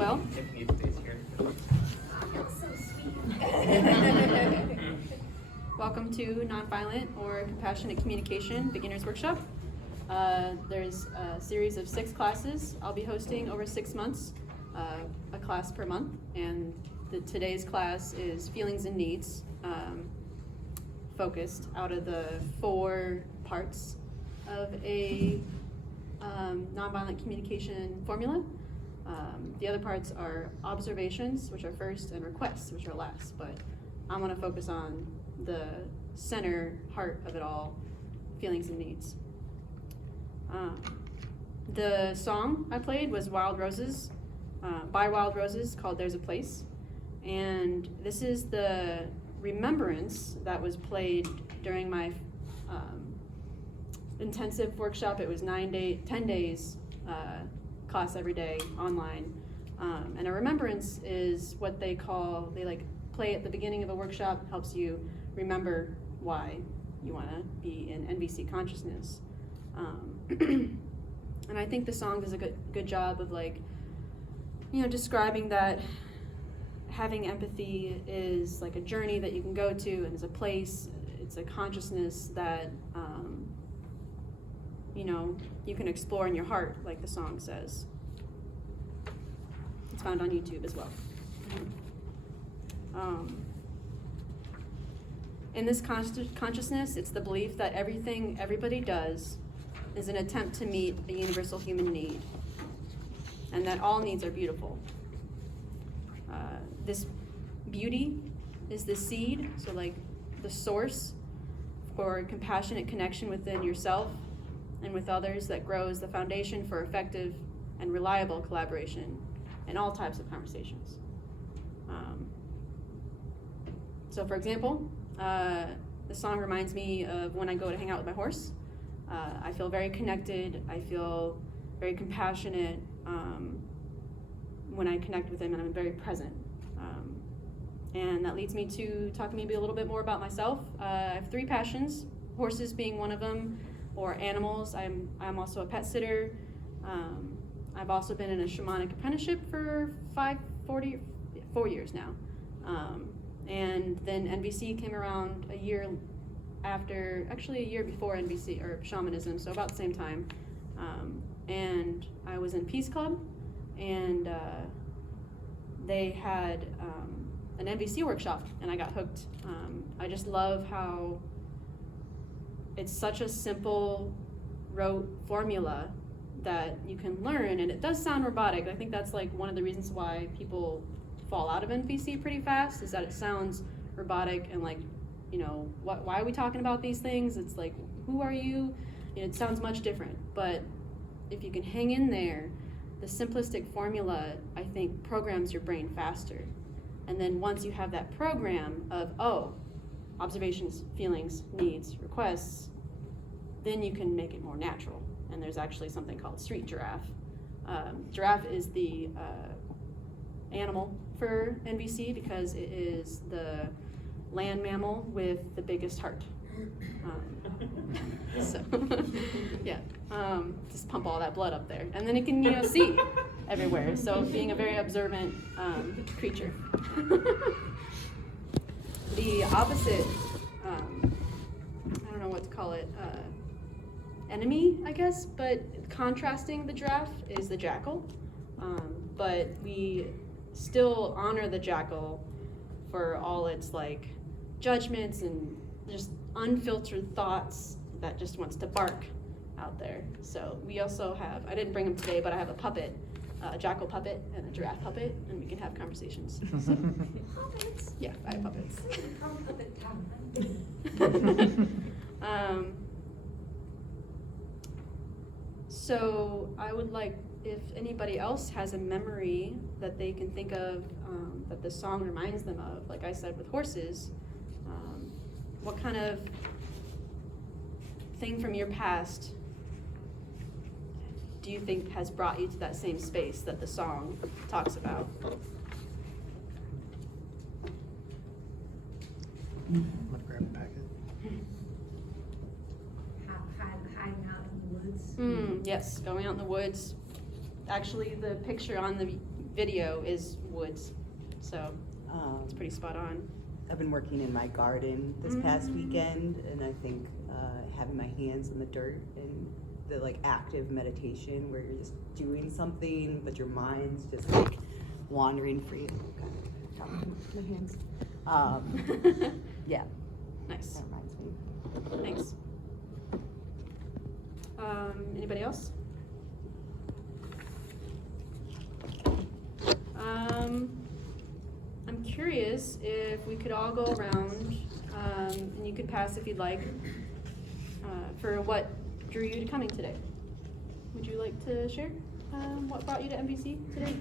Well, Tiffany stays here. welcome to Nonviolent or Compassionate Communication Beginners Workshop. There's a series of 6 classes I'll be hosting over 6 months, a class per month, and today's class is Feelings and Needs, focused out of the 4 parts of a nonviolent communication formula. The other parts are observations, which are first, and requests, which are last, but I want to focus on the center heart of it all, feelings and needs. The song I played was Wild Roses, by Wild Roses, called There's a Place, and this is the remembrance that was played during my intensive workshop. It was 10 days, class every day online, and a remembrance is what they play at the beginning of a workshop, helps you remember why you want to be in NVC consciousness. And I think the song does a good job of describing that having empathy is like a journey that you can go to, and is a place, it's a consciousness that you can explore in your heart, like the song says. It's found on YouTube as well. In this consciousness, it's the belief that everything everybody does is an attempt to meet a universal human need, and that all needs are beautiful. This beauty is the seed, so like the source for compassionate connection within yourself and with others that grows the foundation for effective and reliable collaboration in all types of conversations. So for example, the song reminds me of when I go to hang out with my horse. I feel very connected, I feel very compassionate when I connect with him, and I'm very present. And that leads me to talk maybe a little bit more about myself. I have 3 passions, horses being one of them, or animals. I'm also a pet sitter. I've also been in a shamanic apprenticeship for 4 years now. And then NVC came around a year before NVC, or shamanism, so about the same time. And I was in Peace Club, and they had an NVC workshop, and I got hooked. I just love how it's such a simple rote formula that you can learn, and it does sound robotic. I think that's like one of the reasons why people fall out of NVC pretty fast, is that it sounds robotic and why are we talking about these things? It's like, who are you? It sounds much different, but if you can hang in there, the simplistic formula, I think, programs your brain faster. And then once you have that program of, observations, feelings, needs, requests, then you can make it more natural. And there's actually something called street giraffe. Giraffe is the animal for NVC because it is the land mammal with the biggest heart. Just pump all that blood up there, and then it can see everywhere. So being a very observant creature. The opposite, I don't know what to call it, enemy, I guess, but contrasting the giraffe is the jackal. But we still honor the jackal for all its judgments and just unfiltered thoughts that just wants to bark out there. So we also have, I didn't bring them today, but I have a puppet, a jackal puppet and a giraffe puppet, and we can have conversations. So, Puppets? yeah, I have puppets. Puppet town. So I would like, if anybody else has a memory that they can think of that the song reminds them of, like I said with horses, what kind of thing from your past do you think has brought you to that same space that the song talks about? I'm gonna grab a packet. Hiding out in the woods. Yes, going out in the woods. Actually, the picture on the video is woods, so it's pretty spot on. I've been working in my garden this past weekend, and I think having my hands in the dirt and the like active meditation where you're just doing something, but your mind's just like wandering free. My hands. Yeah. Nice. That reminds me. Thanks. Anybody else? I'm curious if we could all go around, and you could pass if you'd like, for what drew you to coming today. Would you like to share what brought you to NVC today?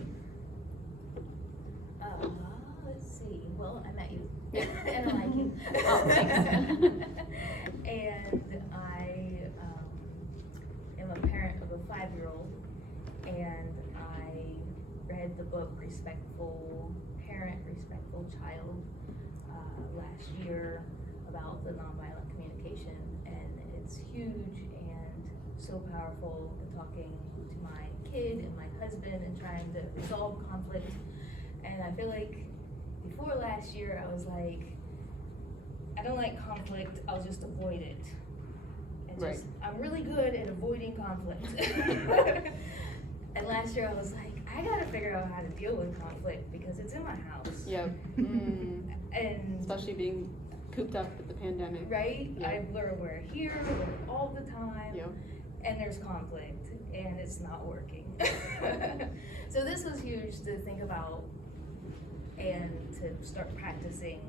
Let's see. Well, I met you. Yeah. And I like you. Oh, thanks. And I am a parent of a 5-year-old, and I read the book Respectful Parent, Respectful Child last year about the nonviolent communication, and it's huge and so powerful in talking to my kid and my husband and trying to resolve conflict. And I feel like before last year I was like, I don't like conflict, I'll just avoid it. And Right. I'm really good at avoiding conflict. And last year I was like, I gotta figure out how to deal with conflict because it's in my house. Yep. And Especially being cooped up with the pandemic. right? Yeah. I learn we're here, we're all the time, Yep. and there's conflict, and it's not working. So this was huge to think about and to start practicing,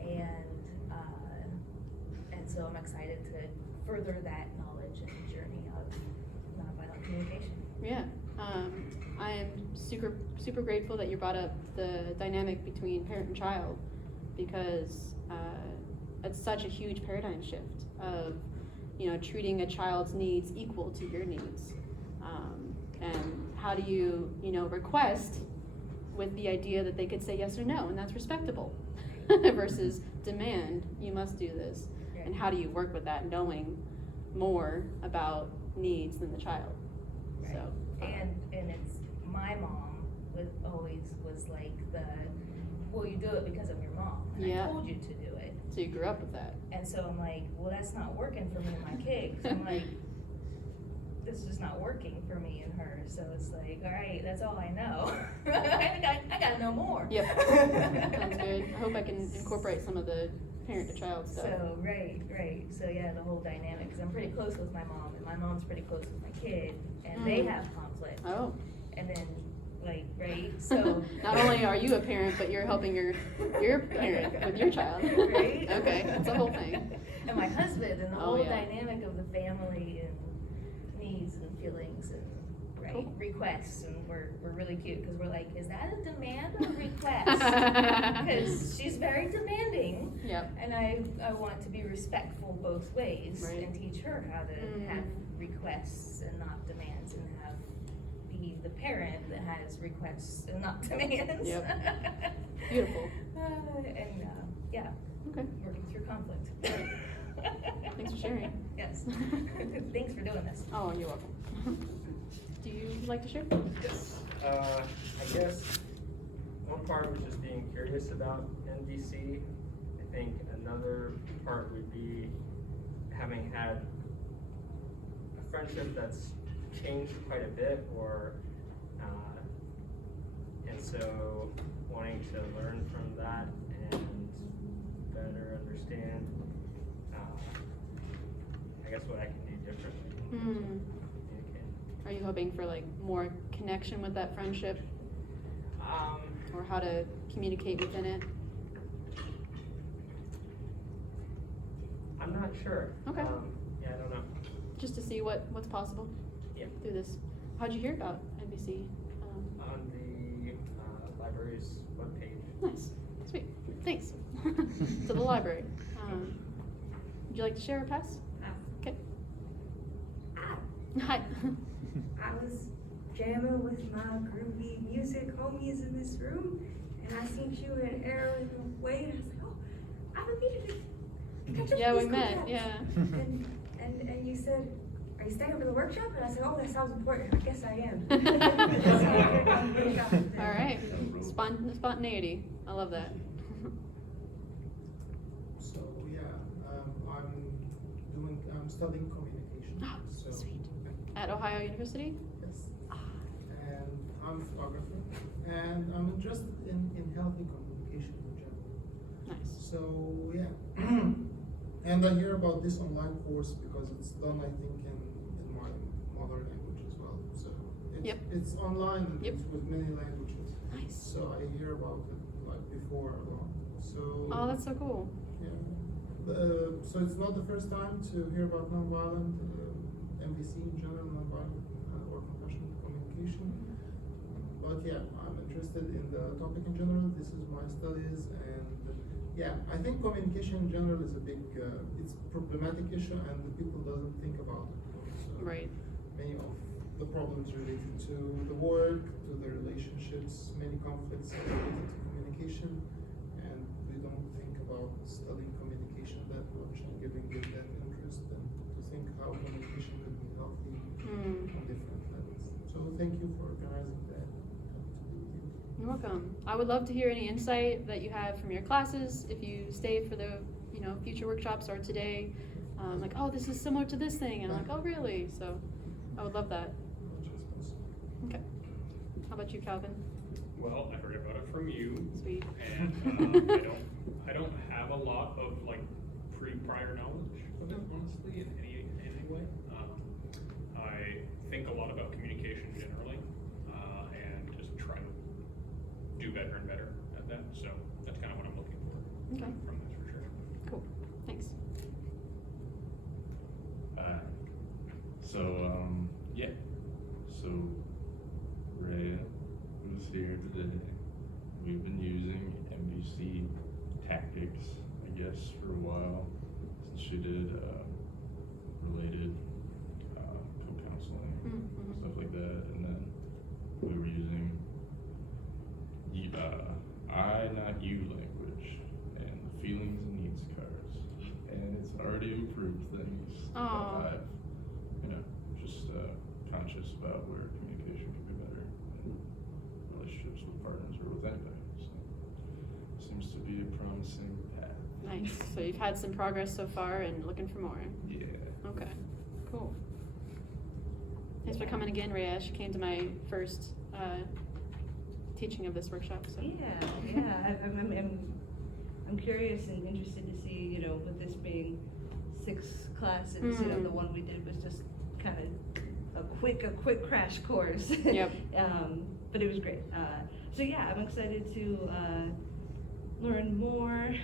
and so I'm excited to further that knowledge and journey of nonviolent communication. Yeah. I am super grateful that you brought up the dynamic between parent and child, because it's such a huge paradigm shift of, treating a child's needs equal to your needs. And how do you, request with the idea that they could say yes or no, and that's respectable, versus demand, you must do this. Right. And how do you work with that, knowing more about needs than the child? Right. So, And it's, my mom was like well, you do it because I'm your mom, and Yeah. I told you to do it. so you grew up with that. And so I'm like, well, that's not working for me and my kid. 'Cause I'm like, this is just not working for me and her. So it's like, all right, that's all I know. I gotta know more. Yep. Sounds good. I hope I can incorporate some of the parent to child stuff. So, right. So yeah, the whole dynamic, because I'm pretty close with my mom, and my mom's pretty close with my kid, and they have conflict. Oh. And then, right? So. Not only are you a parent, but you're helping your parent with your child. Right? Okay, that's a whole thing. And my husband, and the Oh, whole yeah. dynamic of the family and needs and feelings and Cool. requests, and we're really cute because we're like, is that a demand or a request? Because she's very demanding, Yep. and I want to be respectful both ways, Right. and teach her how to have requests and not demands, and be the parent that has requests and not demands. Yep. Beautiful. Yeah, Okay. working through conflict. Thanks for sharing. Yes. Thanks for doing this. Oh, you're welcome. Do you like to share? I guess one part was just being curious about NVC. I think another part would be having had a friendship that's changed quite a bit, and so wanting to learn from that and better understand, I guess what I can do differently. in terms of communicating. Are you hoping for more connection with that friendship, or how to communicate within it? I'm not sure. Okay. Yeah, I don't know. Just to see what's possible Yeah. through this. How'd you hear about NBC? On the library's webpage. Nice, sweet, thanks. To the library. Would you like to share or pass? Okay. Hi. I was jamming with my groovy music homies in this room, and I seen you and Aaron and Wade, and I was like, oh, I've been meaning to catch up Yeah, with we these met, cool yeah. cats. And you said, are you staying for the workshop? And I said, oh, that sounds important. I guess I am. All Spontaneity. I love that. So yeah, I'm studying communication. Oh, So sweet. At Ohio University? yes, and I'm a photographer, and I'm interested in healthy communication in general. Nice. So yeah, and I hear about this online course because it's done, I think, in my mother language as well. So it's online and Yep. it's with many languages. Nice. So I hear about it like before a lot. So Oh, that's so cool. yeah. So it's not the first time to hear about nonviolent, NVC in general, nonviolent or compassionate communication. But yeah, I'm interested in the topic in general. This is my studies, and yeah, I think communication in general is a big, it's problematic issue, and the people doesn't think about it. So Right. many of the problems related to the work, to the relationships, many conflicts are related to communication, and we don't think about studying communication that much and giving it that interest, and to think how communication could be healthy Mm. on different levels. So thank you for organizing that. You're welcome. I would love to hear any insight that you have from your classes. If you stay for the future workshops or today, like, oh, this is similar to this thing, and I'm like, oh, really? So I would love that. Okay. How about you, Calvin? Well, I heard about it from you, Sweet. and I don't have a lot of like prior knowledge of it, honestly, in any way. I think a lot about communication generally, and just try to do better and better at that. So that's kind of what I'm looking for Okay. from this for sure. Cool. Thanks. Yeah. So Rhea was here today. We've been using NVC tactics, I guess, for a while since she did related co-counseling, Mm-hmm. stuff like that, and then we were using I not you language and the feelings and needs cards, and it's already improved things. Aw. I've, just conscious about where communication could be better in relationships with partners or with anybody. So seems to be a promising path. Nice. So you've had some progress so far and looking for more. Yeah. Okay. Cool. Thanks for coming again, Rhea. She came to my first teaching of this workshop. So. Yeah. I'm curious and interested to see, with this being 6 classes, Mm. the one we did was just kind of a quick crash course. Yep. But it was great. So yeah, I'm excited to learn more.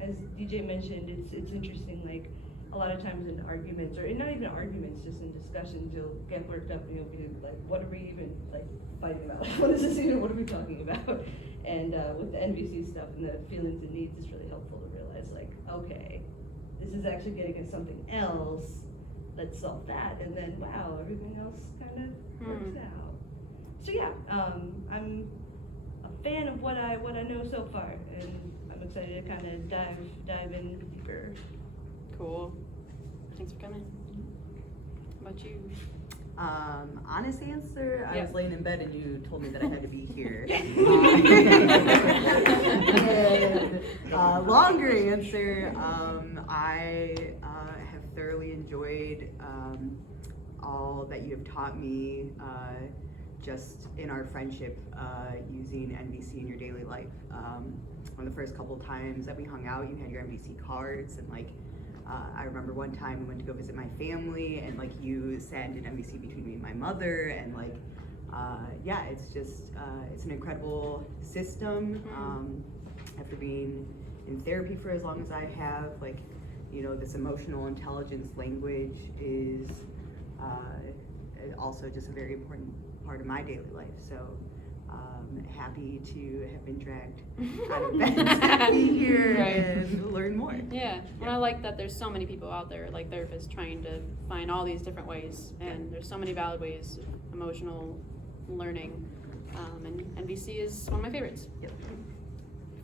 As DJ mentioned, it's interesting, like a lot of times in arguments, or not even arguments, just in discussions, you'll get worked up and you'll be like, what are we even like fighting about? What is this even? What are we talking about? And with the NVC stuff and the feelings and needs, it's really helpful to realize, like, okay, this is actually getting at something else. Let's solve that, and then wow, everything else kind of works out. So yeah, I'm a fan of what I know so far, and I'm excited to kind of dive in deeper. Cool. Thanks for coming. How about you? Honest answer, I Yeah. was laying in bed and you told me that I had to be here. And, longer answer, I have thoroughly enjoyed all that you have taught me just in our friendship using NVC in your daily life. On the first couple times that we hung out, you had your NVC cards, and I remember one time we went to go visit my family, and you sat and did NVC between me and my mother, and yeah, it's just it's an incredible system. After being in therapy for as long as I have, this emotional intelligence language is also just a very important part of my daily life. So happy to have been dragged out of bed to be here and learn more. Yeah, and I like that there's so many people out there, like therapists, trying to find all these different ways, and there's so many valid ways of emotional learning, and NVC is one of my favorites. Yep.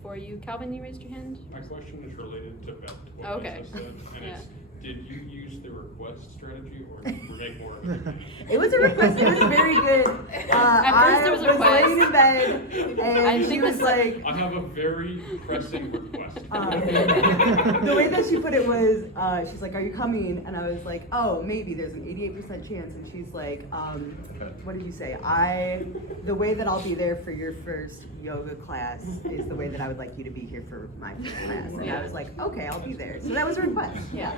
For you, Calvin, you raised your hand? My question is related to Beth. What Okay. you just said, and Yeah. it's, did you use the request strategy or make more of it? It was a request. It was very good. At first there was a I request. laying in bed, I and she think was this- like, I have a very pressing request. the way that she put it was, she's like, "Are you coming?" And I was like, "Oh, maybe. There's an 88% chance." And she's like, "What did you say? The way that I'll be there for your first yoga class is the way that I would like you to be here for my first class." And I was like, "Okay, I'll be there." So that was a request. Yeah.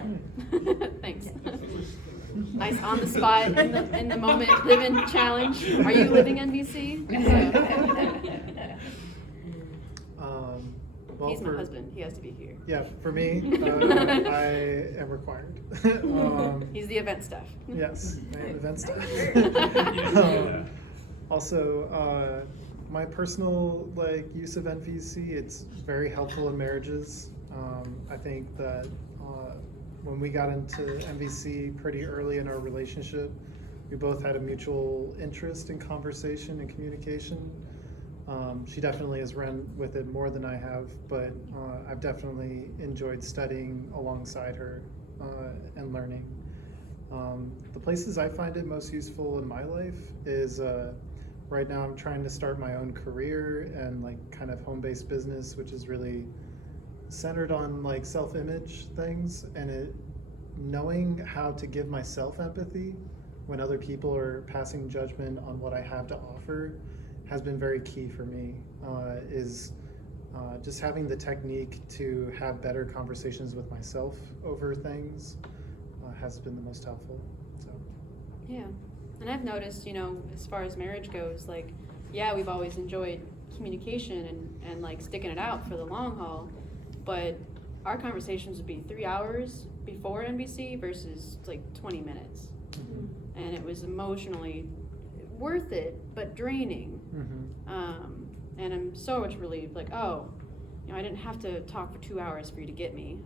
Thanks. Nice on the spot, in the moment, live-in challenge. Are you living NVC? Well, He's my husband. He has to be here. Yeah, for me, I am required. He's the event staff. Yes, I am event staff. Yeah. Also, my personal use of NVC, it's very helpful in marriages. I think that when we got into NVC pretty early in our relationship, we both had a mutual interest in conversation and communication. She definitely has run with it more than I have, but I've definitely enjoyed studying alongside her and learning. The places I find it most useful in my life is right now I'm trying to start my own career and kind of home-based business, which is really centered on self-image things, and knowing how to give myself empathy when other people are passing judgment on what I have to offer has been very key for me. Just having the technique to have better conversations with myself over things has been the most helpful. So. Yeah, and I've noticed, as far as marriage goes, yeah, we've always enjoyed communication and sticking it out for the long haul, but our conversations would be 3 hours before NBC versus 20 minutes. Mm-hmm. And it was emotionally worth it, but draining. Mm-hmm. And I'm so much relieved, I didn't have to talk for 2 hours for you to get me.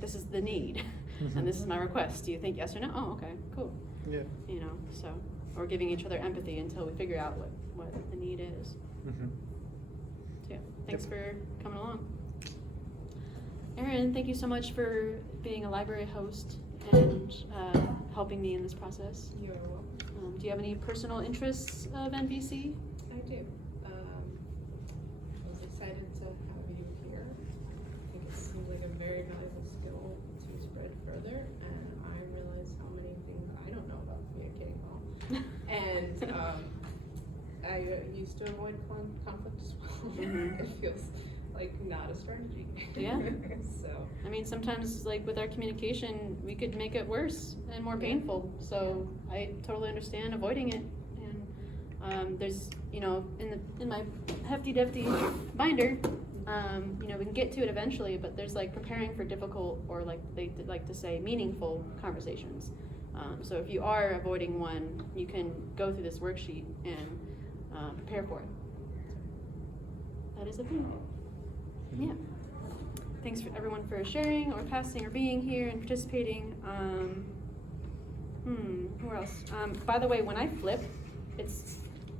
This is the need, Mm-hmm. and this is my request. Do you think yes or no? Oh, okay, cool. Yeah. So we're giving each other empathy until we figure out what the need is. Mm-hmm. So yeah, thanks for coming along. Erin, thank you so much for being a library host and helping me in this process. You're welcome. Do you have any personal interests of NVC? I do. I was excited to have you here. I think it seems like a very valuable skill to spread further, and I realize how many things I don't know about communicating well. And I used to avoid conflict as well. Mhm. It feels like not a strategy. Yeah. So. I mean, sometimes with our communication, we could make it worse and more Yeah. painful. So I totally understand avoiding it. And there's, in my hefty defty binder, we can get to it eventually, but there's preparing for difficult or they like to say meaningful conversations. So if you are avoiding one, you can go through this worksheet and prepare for it. That is a thing. Yeah. Thanks for everyone for sharing or passing or being here and participating. Who else? By the way, when I flip, it's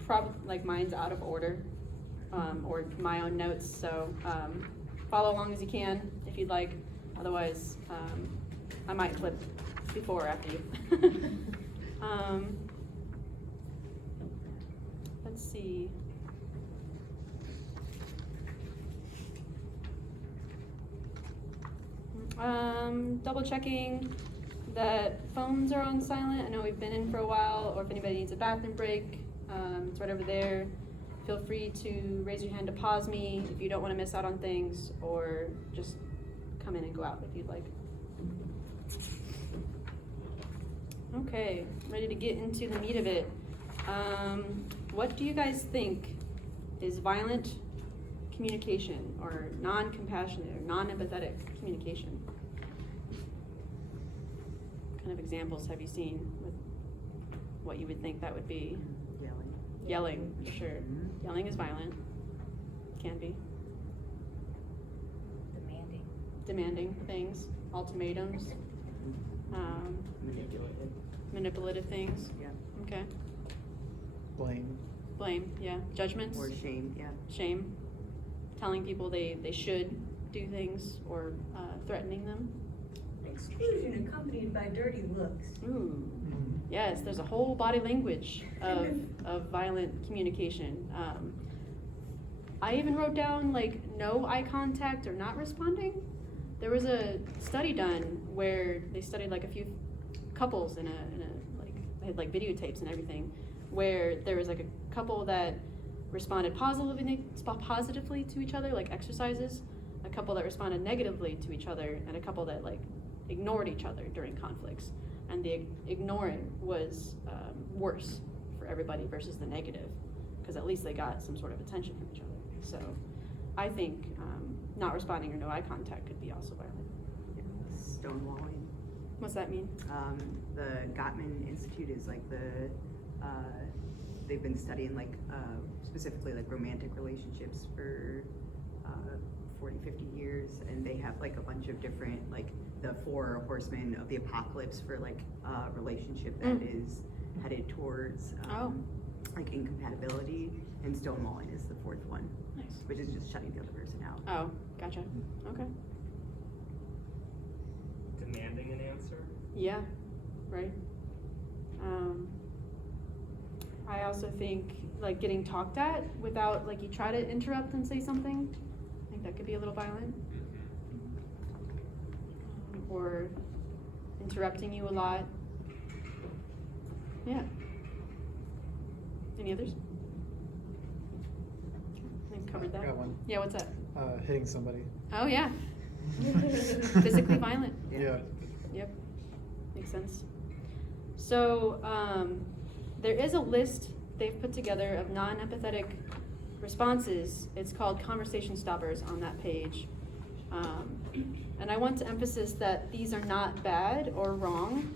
probably mine's out of order, or my own notes. So follow along as you can if you'd like. Otherwise, I might flip before or after you. Let's see. Double checking that phones are on silent. I know we've been in for a while, or if anybody needs a bathroom break, it's right over there. Feel free to raise your hand to pause me if you don't want to miss out on things, or just come in and go out if you'd like. Okay, ready to get into the meat of it. What do you guys think is violent communication, or non-compassionate, or non-empathetic communication? What kind of examples have you seen with what you would think that would be? Yelling, for sure. Mhm. Yelling is violent. Can be. Demanding things, ultimatums, manipulative things. Yeah. Okay. Blame. Yeah. Judgments. Or shame, yeah. Shame. Telling people they should do things, or threatening them. Exclusion accompanied by dirty looks. Ooh. Mhm. Yes, there's a whole body language of violent communication. I even wrote down like no eye contact or not responding. There was a study done where they studied like a few couples in a like, they had like videotapes and everything, where there was like a couple that responded positively to each other, like exercises, a couple that responded negatively to each other, and a couple that like ignored each other during conflicts. And the ignoring was worse for everybody versus the negative, because at least they got some sort of attention from each other. So I think not responding or no eye contact could be also violent. Stonewalling. What's that mean? The Gottman Institute is like they've been studying like specifically like romantic relationships for 40, 50 years, and they have like a bunch of different, like the 4 horsemen of the apocalypse for like a relationship that is headed towards like incompatibility, and stonewalling is the 4th one. Nice. Which is just shutting the other person out. Oh, gotcha. Okay. Demanding an answer. Yeah, right. I also think like getting talked at without, like, you try to interrupt and say something. I think that could be a little violent. Or interrupting you a lot. Yeah. Any others? I think covered that. I got one. Yeah, what's that? Hitting somebody. Oh yeah. Physically violent. Yeah. Yep, makes sense. So there is a list they've put together of non-empathetic responses. It's called conversation stoppers on that page. And I want to emphasize that these are not bad or wrong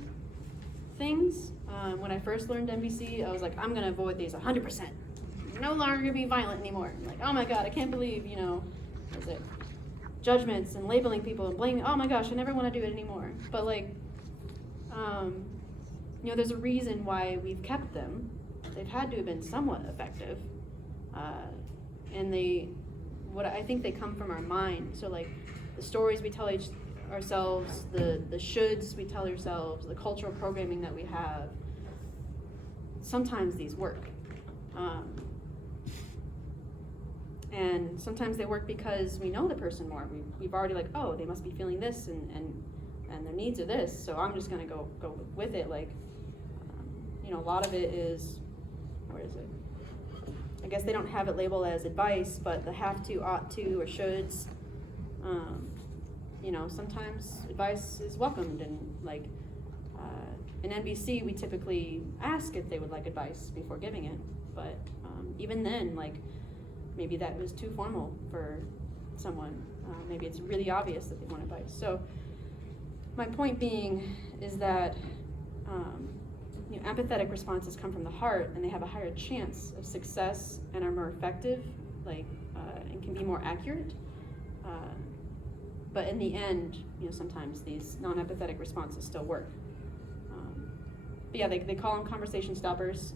things. When I first learned NVC, I was like, I'm gonna avoid these 100%. No longer gonna be violent anymore. I'm like, oh my God, I can't believe, what is it? Judgments and labeling people and blaming. Oh my gosh, I never want to do it anymore. But like, there's a reason why we've kept them. They've had to have been somewhat effective, and I think they come from our mind. So like, the stories we tell ourselves, the shoulds we tell ourselves, the cultural programming that we have. Sometimes these work. And sometimes they work because we know the person more. We've already like, oh, they must be feeling this and their needs are this, so I'm just gonna go with it. Like, a lot of it is, where is it? I guess they don't have it labeled as advice, but the have to, ought to, or shoulds. Sometimes advice is welcomed, and like in NVC, we typically ask if they would like advice before giving it. But even then, like, maybe that was too formal for someone. Maybe it's really obvious that they want advice. So my point being is that empathetic responses come from the heart, and they have a higher chance of success and are more effective, and can be more accurate. But in the end, sometimes these non-empathetic responses still work. But yeah, they call them conversation stoppers,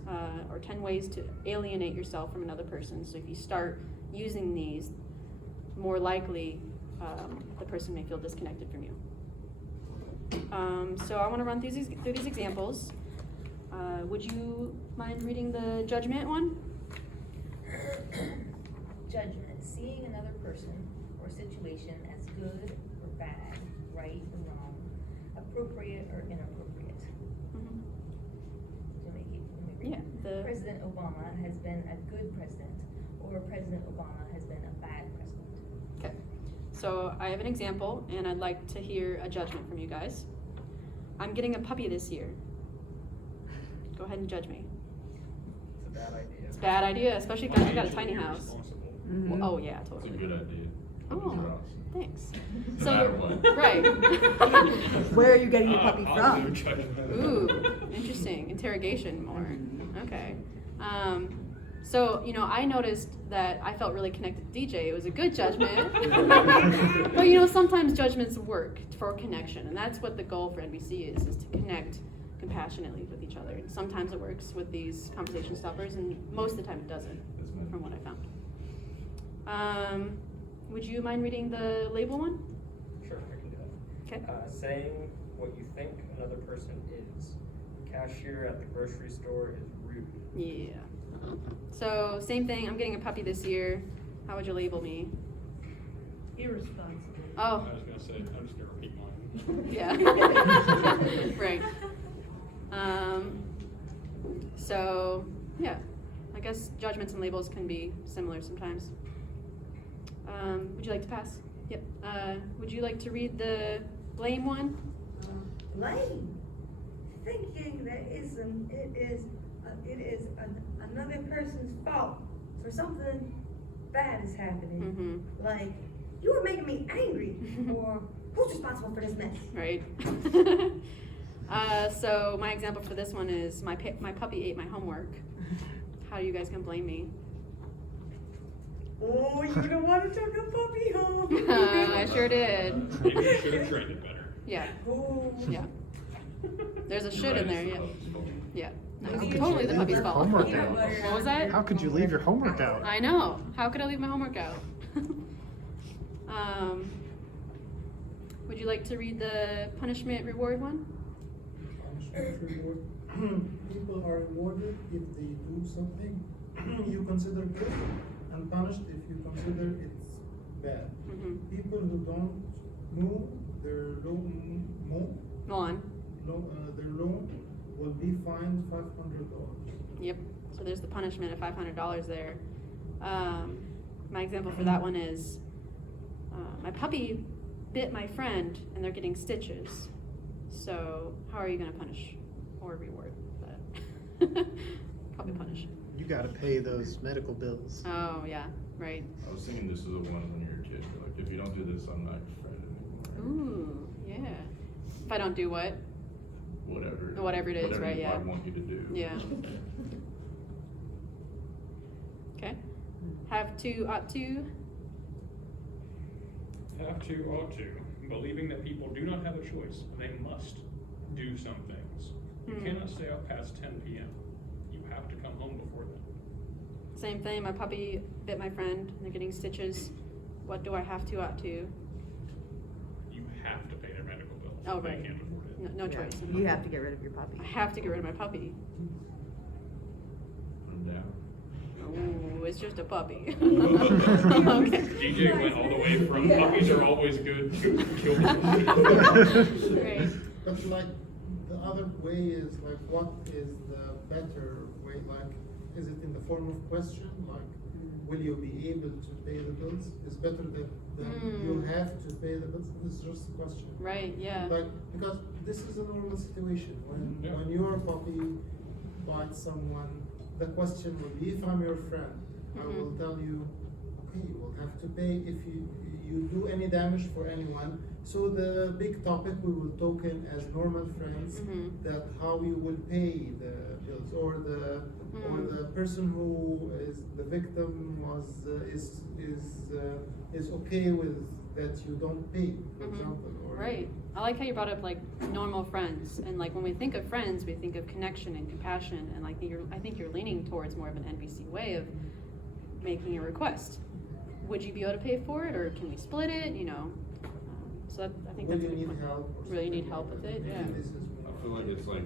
or 10 ways to alienate yourself from another person. So if you start using these, more likely the person may feel disconnected from you. So I want to run through these examples. Would you mind reading the judgment one? Judgment, seeing another person or situation as good or bad, right or wrong, appropriate or inappropriate. Mm-hmm. Let me read. President Obama has been a good president, or President Obama has been a bad president. Okay, so I have an example, and I'd like to hear a judgment from you guys. I'm getting a puppy this year. Go ahead and judge me. It's a bad idea. It's a bad idea, especially I got a tiny house. Responsible. Mhm. Well, oh yeah, It's a totally. good idea. Oh, thanks. No So, matter what. right. Where are you getting your puppy I'll from? do judgment. Ooh, interesting. Interrogation more. Okay. So, I noticed that I felt really connected to DJ. It was a good judgment. But, sometimes judgments work for connection. And that's what the goal for NVC is to connect compassionately with each other. And sometimes it works with these conversation stoppers, and most of the time it doesn't, from what I found. Would you mind reading the label one? Sure, I can do that. Okay. Saying what you think another person is. Cashier at the grocery store is rude. Yeah. So same thing. I'm getting a puppy this year. How would you label me? Irresponsible. Oh, I was gonna say, I'm just gonna repeat mine. yeah. Right. So, yeah, I guess judgments and labels can be similar sometimes. Would you like to pass? Yep. Would you like to read the blame one? Blame. Thinking that it is another person's fault for something bad is happening. Mm-hmm. Like, you were making me angry, or who's responsible for this mess? Right. So my example for this one is my puppy ate my homework. How are you guys gonna blame me? Oh, you don't want to take a puppy home. I sure did. Maybe you should have trained it better. Yeah. Oh. Yeah. There's a You're should right, in there. it's Yeah. the puppy's fault. Yeah. How It's could totally you the leave puppy's your fault. homework Peanut butter What was that? How could you leave your homework out? I know. How could I leave my homework out? Would you like to read the punishment reward one? Punishment reward. People are rewarded if they do something you consider good, and punished if you consider it's bad. Mm-hmm. People who don't move their loan, Go on. their loan will be fined $500. Yep. So there's the punishment of $500 there. My example for that one is my puppy bit my friend and they're getting stitches. So how are you going to punish or reward that? Probably punish. You gotta pay those medical bills. Oh yeah, right. I was thinking this is a one when you're a kid. You're like, if you don't do this, I'm not your friend anymore. Ooh, yeah. If I don't do what? Whatever it is, right, yeah. I want you to do. Yeah. Okay. Have to, ought to. Have to, ought to, believing that people do not have a choice, they must do some things. You cannot stay up past 10 p.m. You have to come home before then. Same thing, my puppy bit my friend and they're getting stitches. What do I have to, ought to? You have to pay their medical bills. Oh, They right. can't afford it. No Yeah. choice. You have to get rid of your puppy. I have to get rid of my puppy. Put them down. Oh, it's just a puppy. Okay. DJ went all the way from puppies are always good to kill them. Right. But like the other way is like, what is the better way? Like, is it in the form of question? Like, will you be able to pay the bills? It's better that you have to pay the bills. This is just a question. Right, yeah. Like, because this is a normal situation. Yeah. When your puppy bites someone, the question will be, if I'm your friend, I will tell you, okay, you will have to pay if you do any damage for anyone. So the big topic we will talk in as normal friends, that how you will pay the bills, or the person who is the victim is okay with that you don't pay, for example. Or Right. I like how you brought up like normal friends, and like when we think of friends, we think of connection and compassion, and like I think you're leaning towards more of an NVC way of making a request. Would you be able to pay for it, or can we split it? You know, so that, I think Will that's you a good need point. help? Or Really need something help with it, Maybe yeah. this is I feel like it's like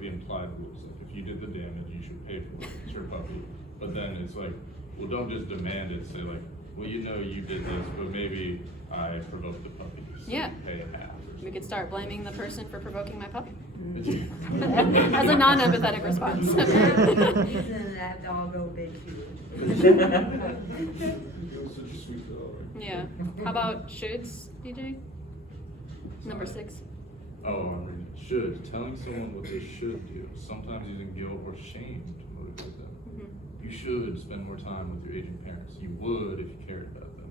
the implied rules. Like, if you did the damage, you should pay for it. It's your puppy. But then it's like, well, don't just demand it. Say like, well, you know you did this, but maybe I provoked the puppy. So Yeah. you pay a half. We could start blaming the person for provoking my puppy. Mm-hmm. As a non-empathetic response. Reason that dog go big too. You're such a sweet dog. Yeah. How about shoulds, DJ? Number 6. Oh, I mean, should. Telling someone what they should do, sometimes using guilt or shame to motivate them. You should spend more time with your aging parents. You would if you cared about them.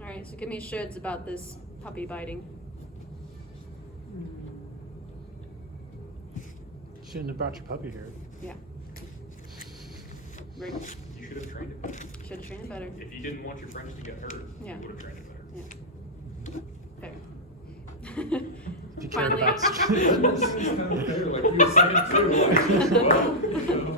All right, so give me shoulds about this puppy biting. Shouldn't have brought your puppy here. Yeah. Right. You should have trained it better. Should have trained it better. If you didn't want your friends to get hurt, Yeah. you would have trained it better. Yeah. Fair. If you cared Finally. about It's kind of fair, like you were second too. Like, well, you know.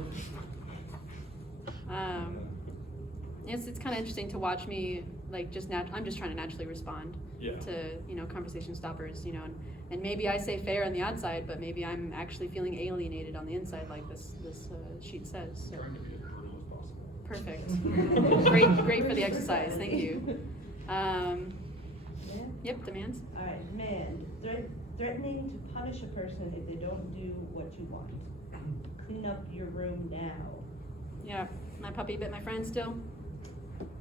It's kind of interesting to watch me like I'm just trying to naturally respond Yeah. to conversation stoppers, and maybe I say fair on the outside, but maybe I'm actually feeling alienated on the inside, like this sheet says. So Trying to be as brutal as possible. Perfect. Great for the exercise. Thank you. Yep, demands. All right, demand. Threatening to punish a person if they don't do what you want. Clean up your room now. Yeah, my puppy bit my friend still.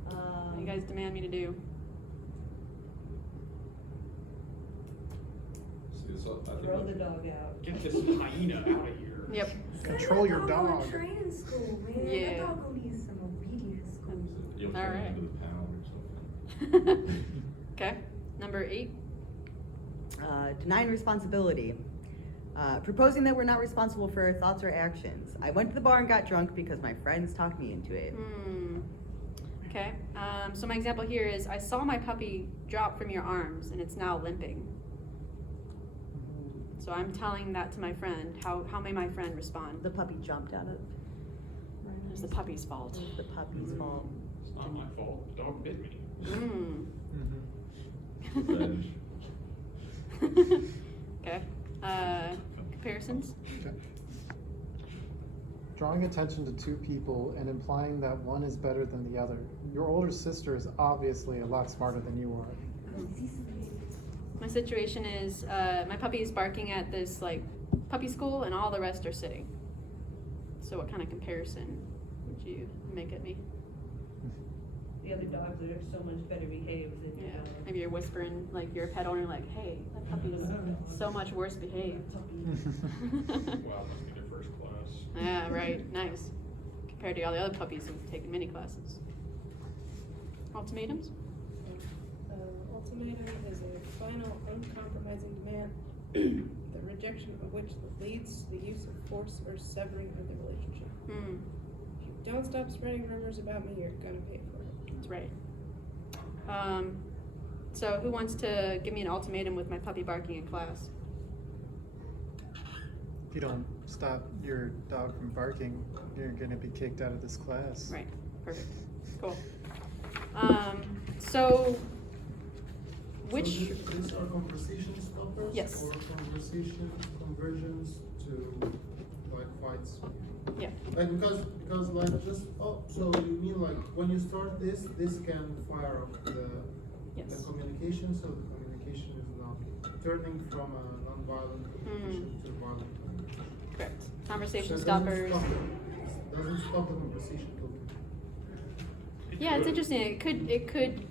What do you guys demand me to do? See, so I think Throw the dog out. Get this hyena out of here. Yep. Control your Send dog. to training school, man. Yeah. That dog gonna need some obedience school. you'll All turn right. into the pound or something. Okay, number 8. Denying responsibility. Proposing that we're not responsible for our thoughts or actions. I went to the bar and got drunk because my friends talked me into it. Okay, so my example here is I saw my puppy drop from your arms and it's now limping. So I'm telling that to my friend. How may my friend respond? The puppy jumped out of It was the puppy's fault. the puppy's fault. It's not my fault. The dog bit me. Mhm. Revenge. Okay, comparisons? Okay. Drawing attention to two people and implying that one is better than the other. Your older sister is obviously a lot smarter than you are. My situation is my puppy is barking at this like puppy school and all the rest are sitting. So what kind of comparison would you make at me? The other dogs are so much better behaved than Yeah, your dog. maybe you're whispering like you're a pet owner like, hey, that puppy is so much worse behaved. Wow, must be their first class. Yeah, right, nice. Compared to all the other puppies who've taken mini classes. Ultimatums? Ultimatum is a final, uncompromising demand, the rejection of which leads to the use of force or severing of the relationship. If you don't stop spreading rumors about me, you're gonna pay for it. That's right. So who wants to give me an ultimatum with my puppy barking in class? If you don't stop your dog from barking, you're gonna be kicked out of this class. Right, perfect, cool. So, which, So these are conversation stoppers? Yes. Or conversation conversions to like fights? yeah, Like because like just, so you mean like when you start this can fire up the yes. communication, so the communication is not turning from a non-violent communication to violent communication. Correct. So Conversation it stoppers. Doesn't stop the conversation totally. Yeah, it's interesting. It could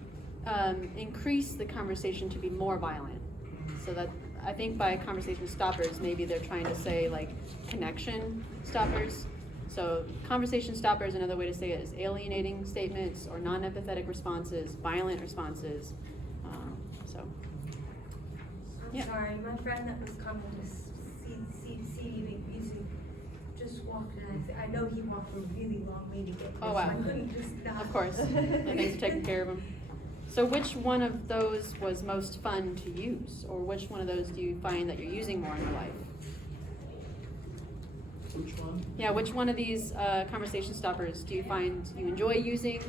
increase the conversation to be more violent. So that I think by conversation stoppers, maybe they're trying to say like connection stoppers. So conversation stoppers, another way to say it is alienating statements or non-empathetic responses, violent responses. So I'm Yeah. sorry, my friend that was coming to see music just walked in. I know he walked a really long way to get here, Oh, so wow. I couldn't just stop. of course, and thanks for taking care of them. So which one of those was most fun to use, or which one of those do you find that you're using more in your life? Which one? Yeah, which one of these conversation stoppers do you find you enjoy using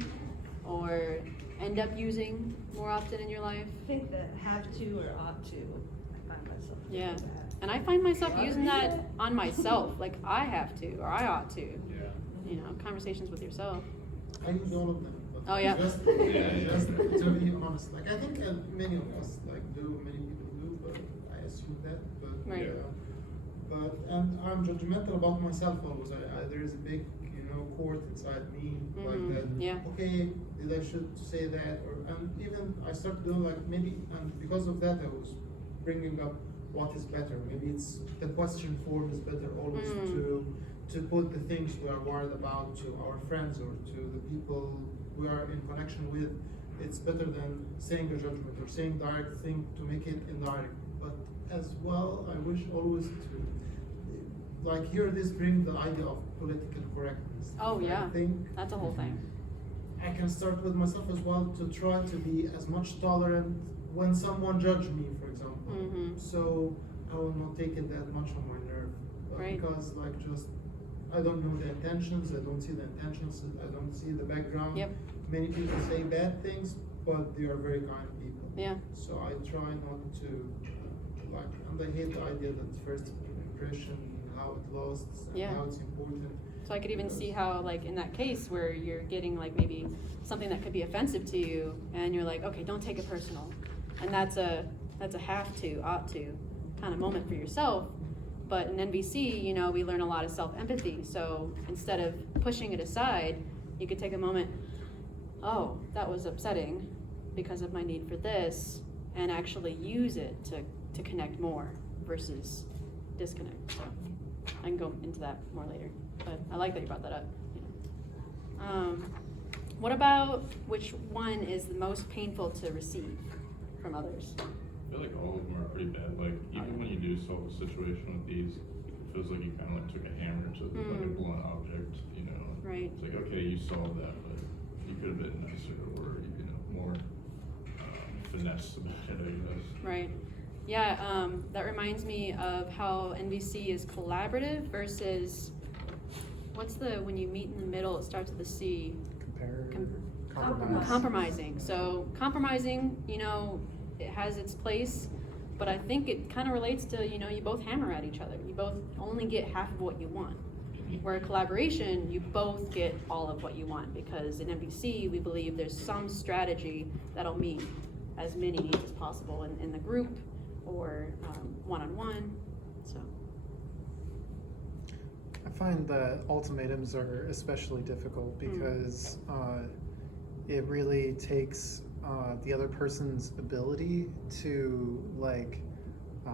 or end up using more often in your life? I think that have to or ought to. I find myself doing Yeah, that. and I find myself using that on myself, like I have to or I ought to. Yeah. You know, conversations with yourself. I use all of them. But Oh, yeah. Just to be honest, like I think many of us like do, many people do, but I assume that. But Right. and I'm judgmental about myself always. There is a big, court inside me like that. Yeah. Okay, I should say that, and even I started doing like maybe, and because of that I was bringing up what is better. Maybe it's the question form is better always to put the things we are worried about to our friends or to the people we are in connection with. It's better than saying a judgment or saying direct thing to make it indirect. But as well, I wish always to, like here this brings the idea of political correctness. Oh yeah, I think that's a whole thing. I can start with myself as well to try to be as much tolerant when someone judge me, for example. So I will not take it that much on my nerve. Right. Because like just, I don't know the intentions, I don't see the intentions, I don't see the background. Yep. Many people say bad things, but they are very kind people. Yeah. So I try not to, and I hate the idea that first impression, how it lasts, and Yeah. how it's important. So I could even see how, like, in that case where you're getting, like, maybe something that could be offensive to you, and you're like, okay, don't take it personal. And that's a have to, ought to kind of moment for yourself. But in NVC, you know, we learn a lot of self-empathy. So instead of pushing it aside, you could take a moment, oh, that was upsetting because of my need for this, and actually use it to connect more versus disconnect. So I can go into that more later, but I like that you brought that up. What about which one is the most painful to receive from others? I feel like all of them are pretty bad. Like, even when you do solve a situation with these, it feels like you kind of like took a hammer to like a blunt object, you know? Right. It's like, okay, you solved that, but you could have been nicer or, you know, more finesse about it, I guess. Right. Yeah, that reminds me of how NVC is collaborative versus, what's the, when you meet in the middle, it starts with a C. Compromise. Compromising. So compromising, you know, it has its place, but I think it kind of relates to, you know, you both hammer at each other. You both only get half of what you want. Where collaboration, you both get all of what you want, because in NVC, we believe there's some strategy that'll meet as many needs as possible in the group or one-on-one, so. I find that ultimatums are especially difficult because it really takes the other person's ability to like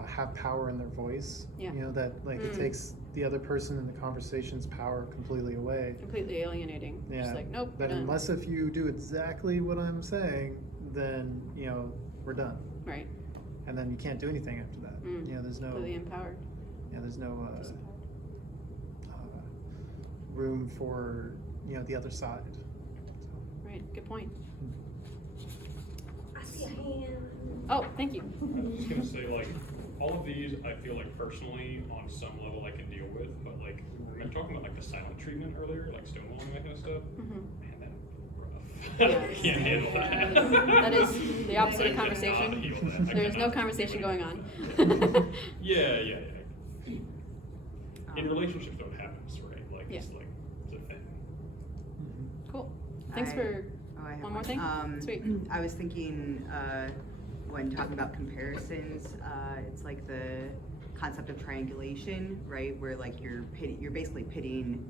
have power in their voice. Yeah. You know, that like it takes the other person in the conversation's power completely away. Completely alienating. Yeah. Just like, nope. That done. unless if you do exactly what I'm saying, then, you know, we're done. Right. And then you can't do anything after that. You know, there's no, Completely empowered. yeah, there's no room for, you know, the other side. So. Right, good point. I see a hand. Oh, thank you. I was gonna say, like, all of these, I feel like personally, on some level, I can deal with, but like, we were talking about like the silent treatment earlier, like stonewalling, that kind of stuff. Man, that's rough. I can't handle that. That is the opposite I of cannot conversation. heal that. I There's no cannot. conversation going on. Yeah. In relationships, though, it happens, right? Like, Yeah. it's like, it's a thing. Cool. Thanks for I have one more thing. Sweet. I was thinking when talking about comparisons, it's like the concept of triangulation, right? Where like you're basically pitting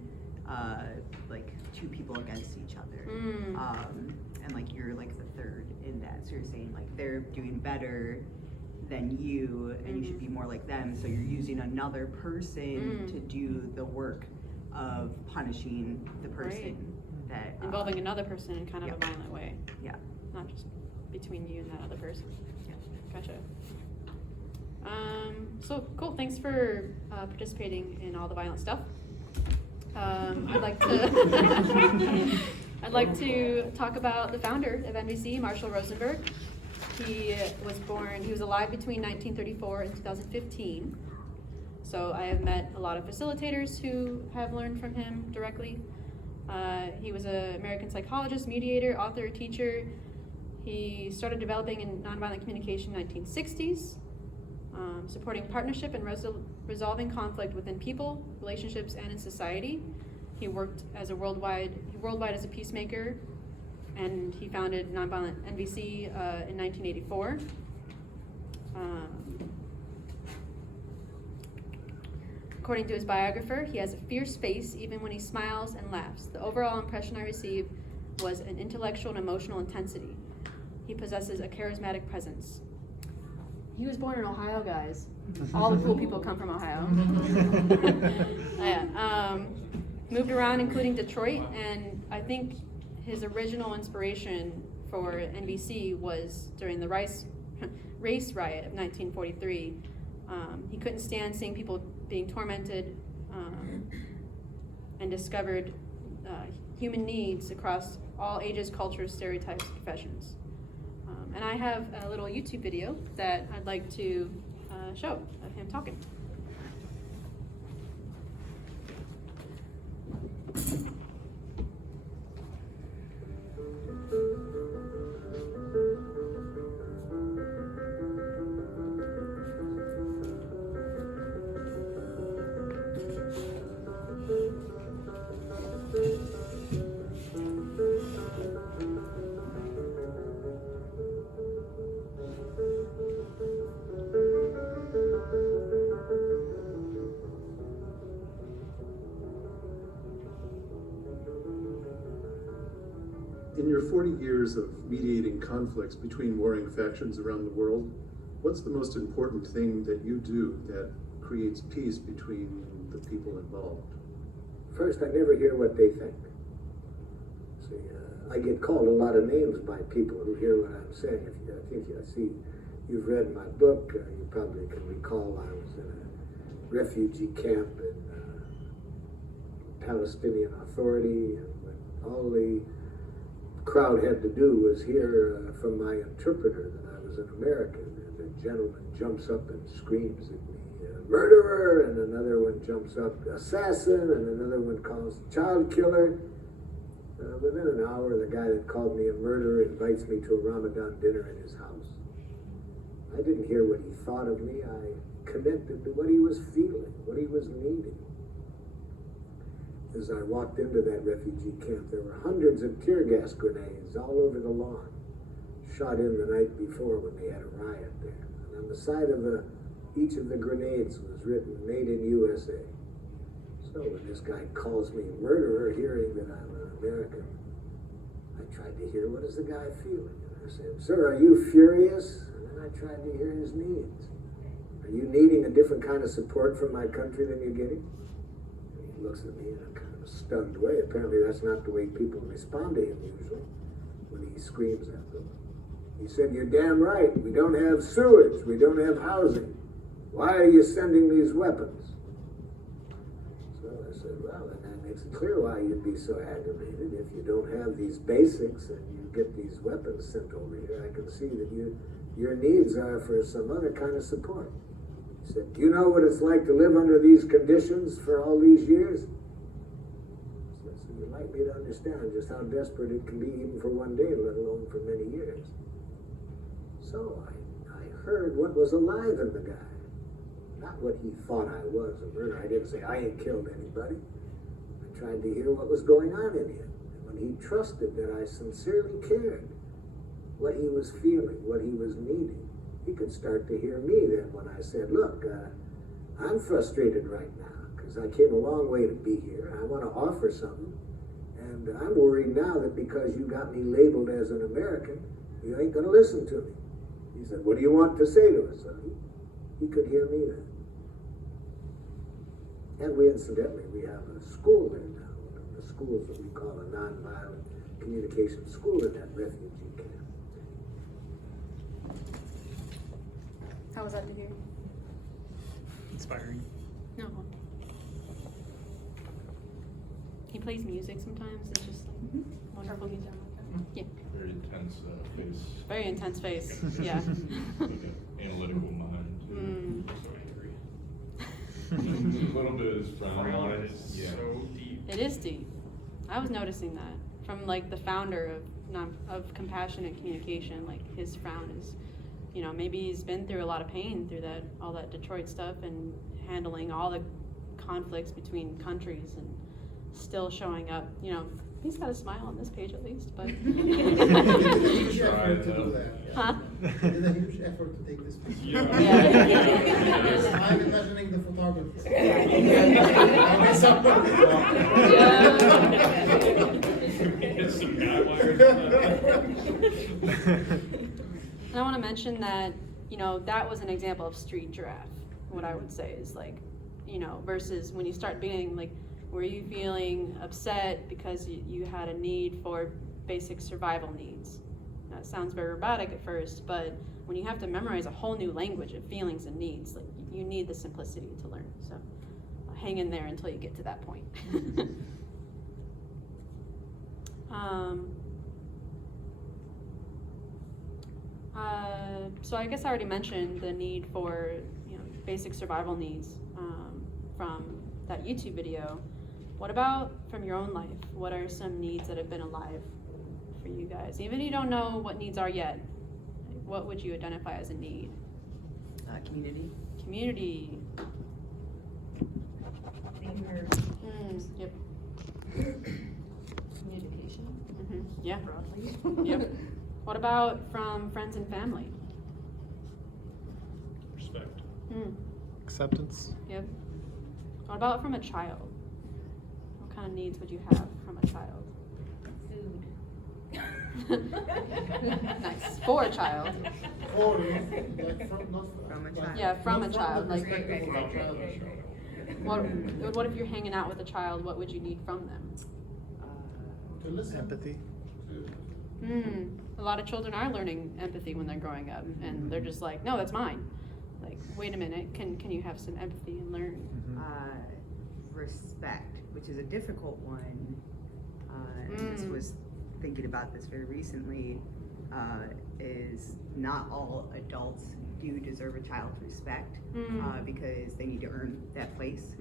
like two people against each other, and like you're like the third in that. So you're saying like they're doing better than you, and you should be more like them. So you're using another person to do the work of punishing the person that Involving another person in kind of Yep. a violent way. Yeah. Not just between you and that other person. Yeah. Gotcha. So cool. Thanks for participating in all the violent stuff. I'd like to talk about the founder of NVC, Marshall Rosenberg. He was alive between 1934 and 2015. So I have met a lot of facilitators who have learned from him directly. He was an American psychologist, mediator, author, teacher. He started developing in nonviolent communication in the 1960s, supporting partnership and resolving conflict within people, relationships, and in society. He worked as worldwide as a peacemaker, and he founded Nonviolent NVC in 1984. According to his biographer, he has a fierce face even when he smiles and laughs. The overall impression I received was an intellectual and emotional intensity. He possesses a charismatic presence. He was born in Ohio, guys. All the cool people come from Ohio. Moved around, including Detroit, and I think his original inspiration for NVC was during the race riot of 1943. He couldn't stand seeing people being tormented, and discovered human needs across all ages, cultures, stereotypes, professions. And I have a little YouTube video that I'd like to show of him talking. In your 40 years of mediating conflicts between warring factions around the world, what's the most important thing that you do that creates peace between the people involved? First, I never hear what they think. See, I get called a lot of names by people who hear what I'm saying. I see you've read my book. You probably can recall I was in a refugee camp in Palestinian Authority, and when all the crowd had to do was hear from my interpreter that I was an American, and the gentleman jumps up and screams at me, murderer, and another one jumps up, assassin, and another one calls child killer. Within an hour, the guy that called me a murderer invites me to a Ramadan dinner in his house. I didn't hear what he thought of me. I connected to what he was feeling, what he was needing. As I walked into that refugee camp, there were hundreds of tear gas grenades all over the lawn, shot in the night before when they had a riot there. And on the side of each of the grenades was written, "Made in USA." So when this guy calls me murderer, hearing that I'm an American, I tried to hear, what is the guy feeling? And I said, "Sir, are you furious?" And then I tried to hear his needs. "Are you needing a different kind of support from my country than you're getting?" And he looks at me in a kind of a stunned way. Apparently that's not the way people respond to him usually when he screams at them. He said, "You're damn right. We don't have sewage. We don't have housing. Why are you sending these weapons?" So I said, "Well, then that makes it clear why you'd be so aggravated. If you don't have these basics and you get these weapons sent over here, I can see that your needs are for some other kind of support." He said, "Do you know what it's like to live under these conditions for all these years?" So you'd like me to understand just how desperate it can be even for one day, let alone for many years. So I heard what was alive in the guy. Not what he thought I was, a murderer. I didn't say, "I ain't killed anybody." I tried to hear what was going on in him. And when he trusted that I sincerely cared, what he was feeling, what he was needing, he could start to hear me then when I said, "Look, I'm frustrated right now because I came a long way to be here. I want to offer something. And I'm worried now that because you got me labeled as an American, you ain't going to listen to me." He said, "What do you want to say to us?" So he could hear me then. And we have a school there now, one of the schools that we call a Nonviolent Communication School in that refugee camp. How was that to hear? Inspiring. No. He plays music sometimes. It's just like wonderful music. Yeah. Very intense face. Very intense face. Yeah. Like an analytical mind. Mm. So angry. A little bit is frowning. Frown is so deep. It is deep. I was noticing that from like the founder of Compassionate Communication. Like his frown is, maybe he's been through a lot of pain through all that Detroit stuff and handling all the conflicts between countries and still showing up. He's got a smile on this page at least, but. He did a huge effort to do that. Huh? He did a huge effort to take this picture. Yeah. I'm imagining the photographer. It's some guy wires. And I want to mention that, that was an example of street giraffe. What I would say is like, versus when you start being like, were you feeling upset because you had a need for basic survival needs? Now, it sounds very robotic at first, but when you have to memorize a whole new language of feelings and needs, like you need the simplicity to learn. So hang in there until you get to that point. So I guess I already mentioned the need for basic survival needs from that YouTube video. What about from your own life? What are some needs that have been alive for you guys? Even if you don't know what needs are yet, what would you identify as a need? Community. Community. Being heard. Yep. Communication. Mm-hmm. Yeah. Broadly. Yep. What about from friends and family? Respect. Acceptance. Yep. What about from a child? What kind of needs would you have from a child? Food. Nice. For a child. Or, like, from, not From a like, child. Yeah, from not a child, the like- perspective of a child. What if you're hanging out with a child? What would you need from them? To listen. Empathy. To, A lot of children are learning empathy when they're growing up, and they're just like, no, that's mine. Like, wait a minute, can you have some empathy and learn? Respect, which is a difficult one. And this was thinking about this very recently. Is not all adults do deserve a child's respect because they need to earn that place.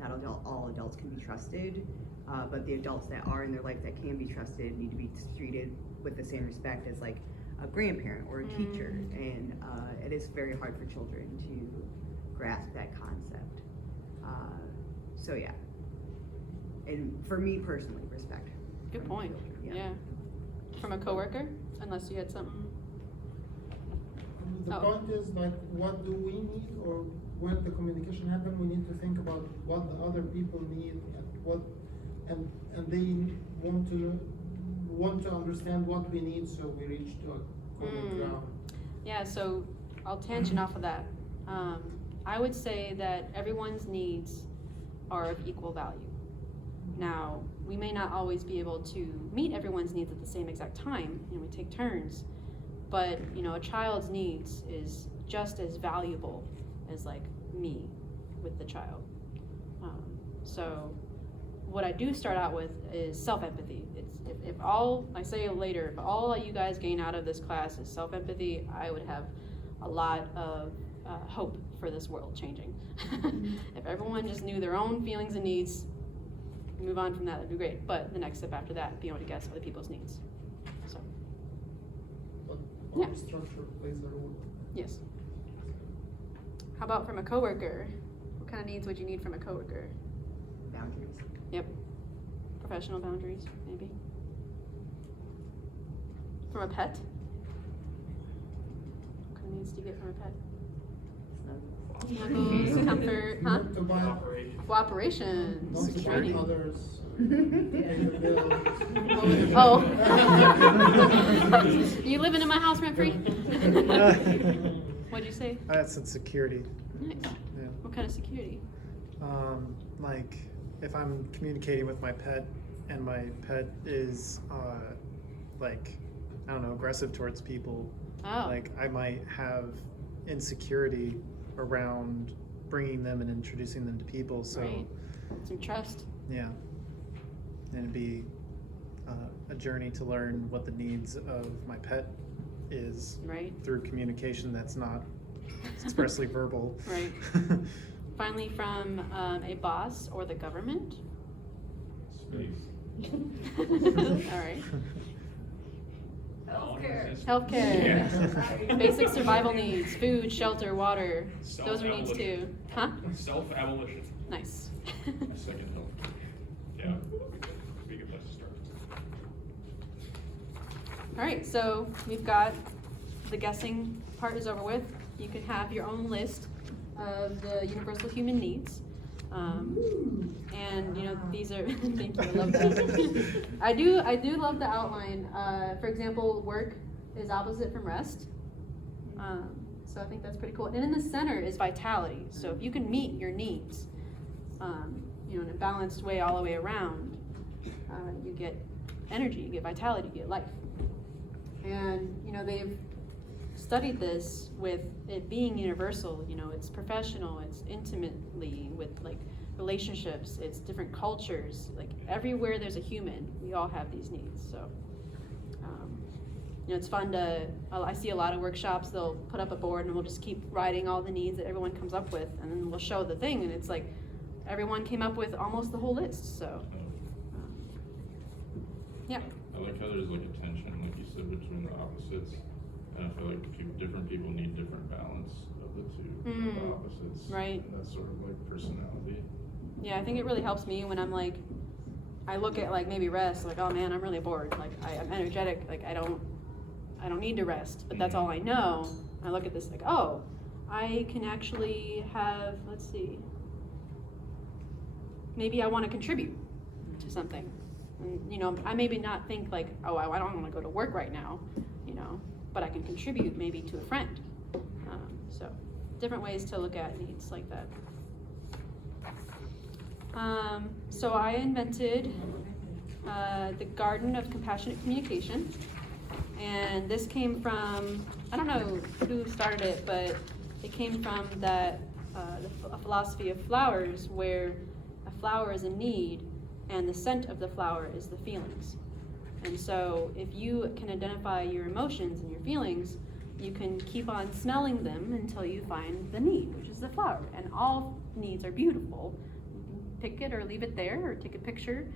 Not all adults can be trusted, but the adults that are in their life that can be trusted need to be treated with the same respect as like a grandparent or a teacher. And it is very hard for children to grasp that concept. So yeah, and for me personally, respect. Good from point. children, Yeah. From a coworker, unless you had something. the Oh. point is like, what do we need, or when the communication happens, we need to think about what the other people need and what, and they want to understand what we need, so we reach to a common ground. Yeah, so I'll tangent off of that. I would say that everyone's needs are of equal value. Now, we may not always be able to meet everyone's needs at the same exact time, we take turns, but a child's needs is just as valuable as like me with the child. So what I do start out with is self-empathy. It's if all, I say later, if all you guys gain out of this class is self-empathy, I would have a lot of hope for this world changing. If everyone just knew their own feelings and needs, move on from that, that'd be great. But the next step after that, be able to guess other people's needs. So, But Yeah. our structure plays a role. yes. How about from a coworker? What kind of needs would you need from a coworker? Boundaries. Yep. Professional boundaries, maybe. From a pet? What kind of needs do you get from a pet? Snuggles, comfort, huh? Not to buy, Cooperation, not to buy training. others, pay the bills. Oh. You living in my house rent free? What'd you say? I said security. Nice. Yeah. What kind of security? Like if I'm communicating with my pet and my pet is like, I don't know, aggressive towards people, Oh. like I might have insecurity around bringing them and introducing them to people. So Right. Some trust. yeah, and it'd be a journey to learn what the needs of my pet is Right. through communication that's not expressly verbal. Right. Finally, from a boss or the government. Space. All right. Healthcare. Healthcare. Yeah. Basic survival needs, food, shelter, water. Those are needs too. Self-abolition. Huh? Self-abolition. Nice. A second help. Yeah. Be a good place to start. All right, so we've got the guessing part is over with. You can have your own list of the universal human needs. And these are, thank you, I love that. I do love the outline. For example, work is opposite from rest. So I think that's pretty cool. And in the center is vitality. So if you can meet your needs, in a balanced way all the way around, you get energy, you get vitality, you get life. And they've studied this with it being universal. It's professional, it's intimately with like relationships, it's different cultures. Like everywhere there's a human, we all have these needs. So it's fun to, I see a lot of workshops, they'll put up a board and we'll just keep writing all the needs that everyone comes up with, and then we'll show the thing, and it's like everyone came up with almost the whole list. So yeah. I like how there's like a tension, like you said, between the opposites. And I feel like different people need different balance of the two, the opposites. Right. And that's sort of like personality. Yeah, I think it really helps me when I'm like, I look at like maybe rest, like, oh man, I'm really bored. Like I'm energetic, like I don't need to rest, but that's all I know. I look at this like, oh, I can actually have, let's see, maybe I want to contribute to something. And, you know, I maybe not think like, oh, I don't want to go to work right now, you know, but I can contribute maybe to a friend. So different ways to look at needs like that. So I invented the Garden of Compassionate Communication. And this came from, I don't know who started it, but it came from that a philosophy of flowers, where a flower is a need and the scent of the flower is the feelings. And so if you can identify your emotions and your feelings, you can keep on smelling them until you find the need, which is the flower. And all needs are beautiful. You can pick it or leave it there or take a picture.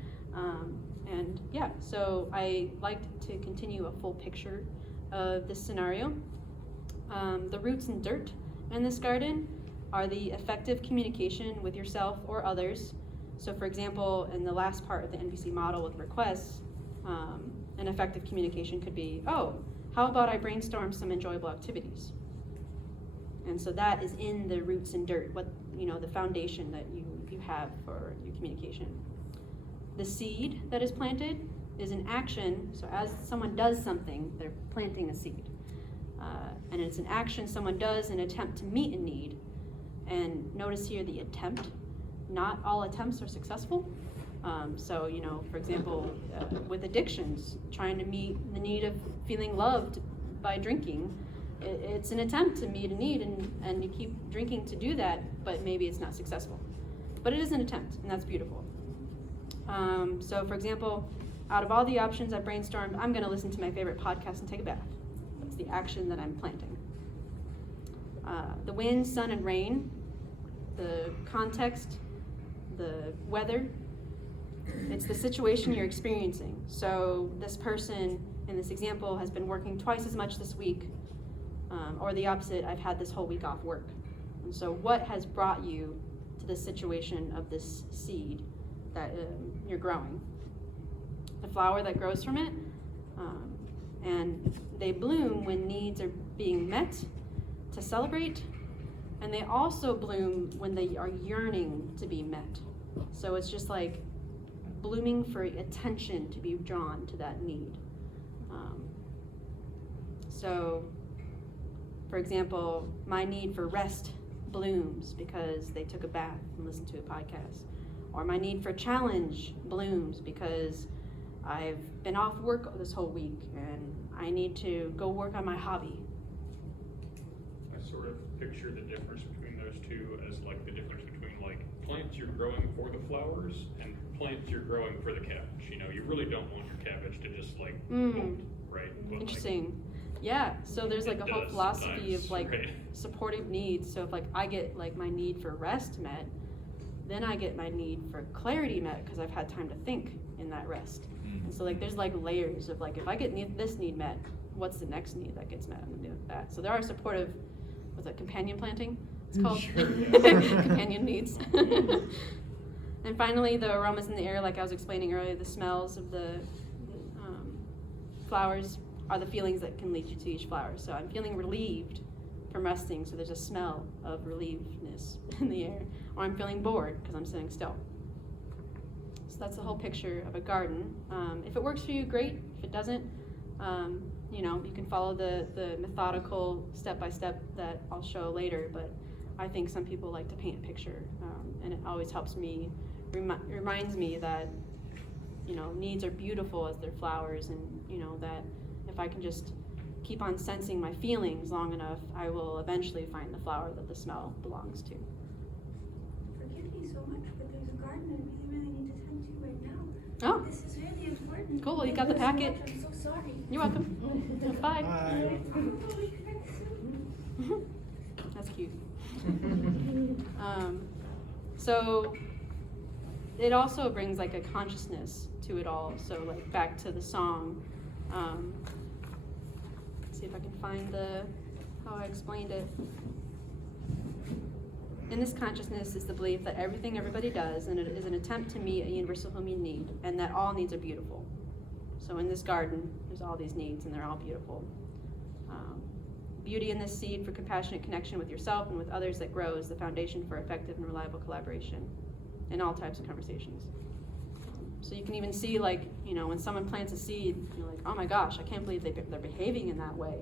And yeah, so I liked to continue a full picture of this scenario. The roots and dirt in this garden are the effective communication with yourself or others. So for example, in the last part of the NVC model with requests, an effective communication could be, oh, how about I brainstorm some enjoyable activities? And so that is in the roots and dirt, what, you know, the foundation that you have for your communication. The seed that is planted is an action. So as someone does something, they're planting a seed. And it's an action someone does in an attempt to meet a need. And notice here the attempt. Not all attempts are successful. So, you know, for example, with addictions, trying to meet the need of feeling loved by drinking, it's an attempt to meet a need, and you keep drinking to do that, but maybe it's not successful. But it is an attempt, and that's beautiful. So for example, out of all the options I brainstormed, I'm gonna listen to my favorite podcast and take a bath. That's the action that I'm planting. The wind, sun, and rain, the context, the weather, it's the situation you're experiencing. So this person in this example has been working twice as much this week, or the opposite, I've had this whole week off work. And so what has brought you to this situation of this seed that you're growing? The flower that grows from it, and they bloom when needs are being met to celebrate, and they also bloom when they are yearning to be met. So it's just like blooming for attention to be drawn to that need. So, for example, my need for rest blooms because they took a bath and listened to a podcast. Or my need for challenge blooms because I've been off work this whole week and I need to go work on my hobby. I sort of picture the difference between those two as like the difference between like plants you're growing for the flowers and plants you're growing for the cabbage. You know, you really don't want your cabbage to just like bolt, right? But Interesting. Like, yeah, so there's like a whole philosophy of like right. supportive needs. So if like I get like my need for rest met, then I get my need for clarity met because I've had time to think in that rest. And so like there's like layers of like, if I get this need met, what's the next need that gets met? I'm gonna do that. So there are supportive, what's that, companion planting? It's called companion needs. And finally, the aromas in the air, like I was explaining earlier, the smells of the flowers are the feelings that can lead you to each flower. So I'm feeling relieved from resting, so there's a smell of relievedness in the air. Or I'm feeling bored because I'm sitting still. So that's the whole picture of a garden. If it works for you, great. If it doesn't, you know, you can follow the methodical step-by-step that I'll show later, but I think some people like to paint a picture, and it always helps me, reminds me that, you know, needs are beautiful as they're flowers, and, you know, that if I can just keep on sensing my feelings long enough, I will eventually find the flower that the smell belongs to. Forgive me so much, but there's a garden I really need to tend to right now. Oh, This is really important. cool, you got the packet. I'm so sorry. You're welcome. Bye. Bye. Probably connect soon. That's cute. So it also brings like a consciousness to it all. So like back to the song. Let's see if I can find how I explained it. In this consciousness is the belief that everything everybody does and it is an attempt to meet a universal human need, and that all needs are beautiful. So in this garden, there's all these needs and they're all beautiful. Beauty in this seed for compassionate connection with yourself and with others that grows the foundation for effective and reliable collaboration in all types of conversations. So you can even see, like, you know, when someone plants a seed, you're like, oh my gosh, I can't believe they're behaving in that way.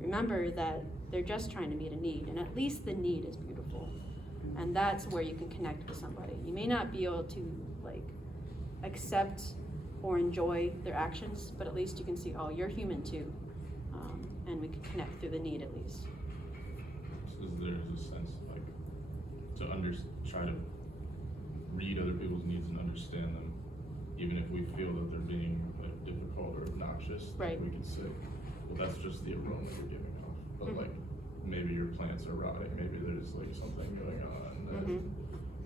Remember that they're just trying to meet a need, and at least the need is beautiful. And that's where you can connect with somebody. You may not be able to, like, accept or enjoy their actions, but at least you can see, oh, you're human too. And we can connect through the need at least. So there's a sense, like, to try to read other people's needs and understand them, even if we feel that they're being, like, difficult or obnoxious. Right. We can say, well, that's just the aroma we're giving off. But like, maybe your plants are rotting, maybe there's like something going on.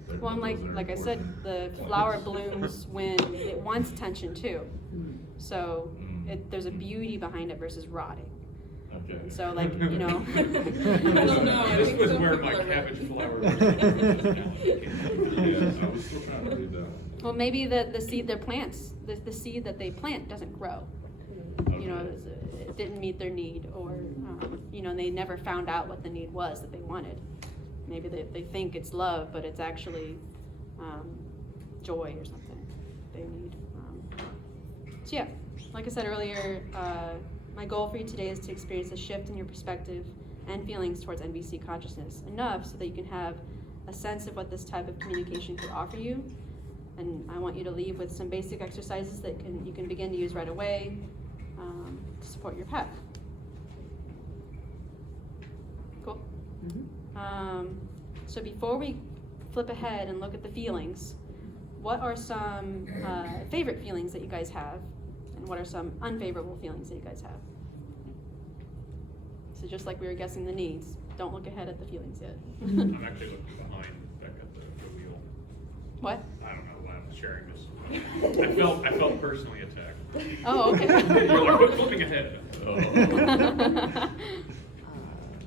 That Well, and like I said, the flower blooms when it wants attention too. So there's a beauty behind it versus rotting. Okay. So, like, you know. I don't know. I This think was some where people my are cabbage right. flower was. Yeah, I was still trying to read that. Well, maybe the seed they're plants, the seed that they plant doesn't grow. You know, it didn't meet their need, or you know, they never found out what the need was that they wanted. Maybe they think it's love, but it's actually joy or something they need. So yeah, like I said earlier, my goal for you today is to experience a shift in your perspective and feelings towards NVC consciousness enough so that you can have a sense of what this type of communication could offer you. And I want you to leave with some basic exercises that you can begin to use right away to support your path. Cool. So before we flip ahead and look at the feelings, what are some favorite feelings that you guys have, and what are some unfavorable feelings that you guys have? So just like we were guessing the needs, don't look ahead at the feelings yet. I'm actually looking behind back at the wheel. What? I don't know why I'm sharing this. I felt personally attacked. Oh, okay. You're like, quit flipping ahead.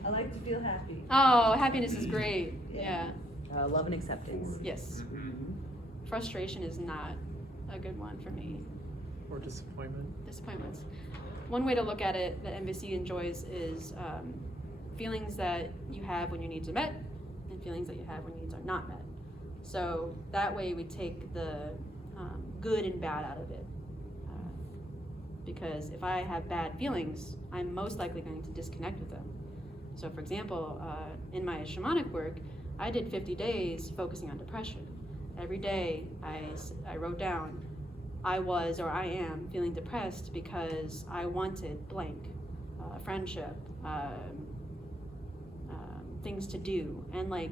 I like to feel happy. Oh, happiness is great. Yeah. Love and acceptance. Yes. Frustration is not a good one for me. Or disappointment. Disappointments. One way to look at it that NVC enjoys is feelings that you have when your needs are met and feelings that you have when needs are not met. So that way we take the good and bad out of it. Because if I have bad feelings, I'm most likely going to disconnect with them. So for example, in my shamanic work, I did 50 days focusing on depression. Every day I wrote down, I was or I am feeling depressed because I wanted blank, friendship, things to do. And like,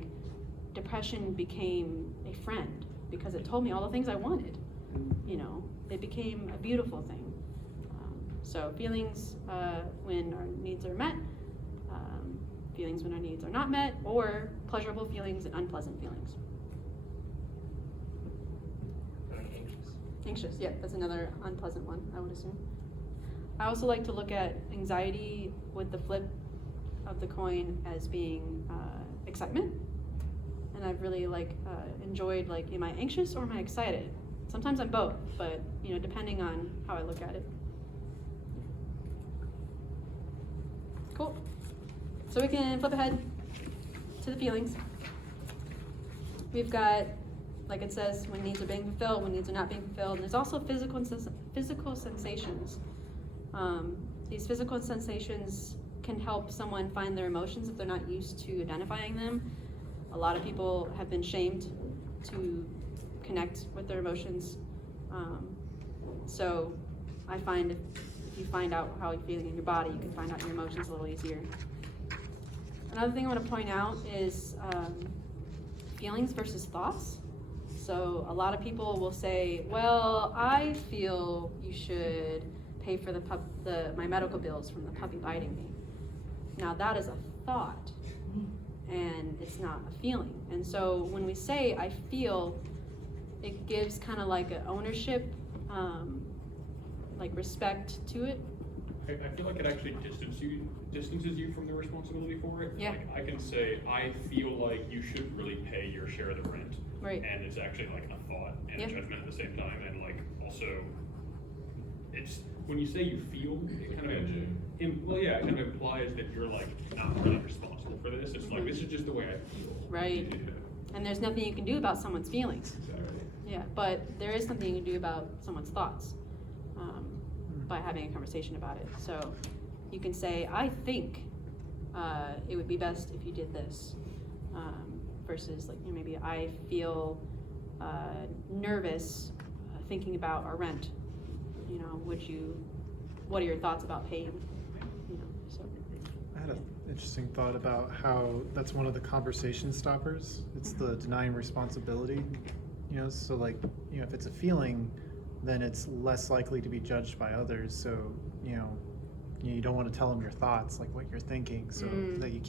depression became a friend because it told me all the things I wanted. You know, it became a beautiful thing. So feelings when our needs are met, feelings when our needs are not met, or pleasurable feelings and unpleasant feelings. Anxious, yeah, that's another unpleasant one, I would assume. I also like to look at anxiety with the flip of the coin as being excitement. And I've really enjoyed, like, am I anxious or am I excited? Sometimes I'm both, but you know, depending on how I look at it. Cool. So we can flip ahead to the feelings. We've got, like it says, when needs are being fulfilled, when needs are not being fulfilled. And there's also physical sensations. These physical sensations can help someone find their emotions if they're not used to identifying them. A lot of people have been shamed to connect with their emotions. So I find if you find out how you're feeling in your body, you can find out your emotions a little easier. Another thing I want to point out is feelings versus thoughts. So a lot of people will say, well, I feel you should pay for my medical bills from the puppy biting me. Now that is a thought, and it's not a feeling. And so when we say I feel, it gives kind of like an ownership, like respect to it. I feel like it actually distances you from the responsibility for it. Yeah. Like, I can say, I feel like you should really pay your share of the rent. Right. And it's actually like a thought and a judgment at the same time. And like, also, it's, when you say you feel, it kind of, it kind of implies that you're like not really responsible for this. It's like, this is just the way I feel. Right. And there's nothing you can do about someone's feelings. Exactly. Yeah, but there is something you can do about someone's thoughts by having a conversation about it. So you can say, I think it would be best if you did this, versus like, you know, maybe I feel nervous thinking about our rent. You know, what are your thoughts about paying? You know, so. I had an interesting thought about how that's one of the conversation stoppers. It's the denying responsibility. You know, so like, you know, if it's a feeling, then it's less likely to be judged by others. So, you know, you don't want to tell them your thoughts, like what you're thinking, so that you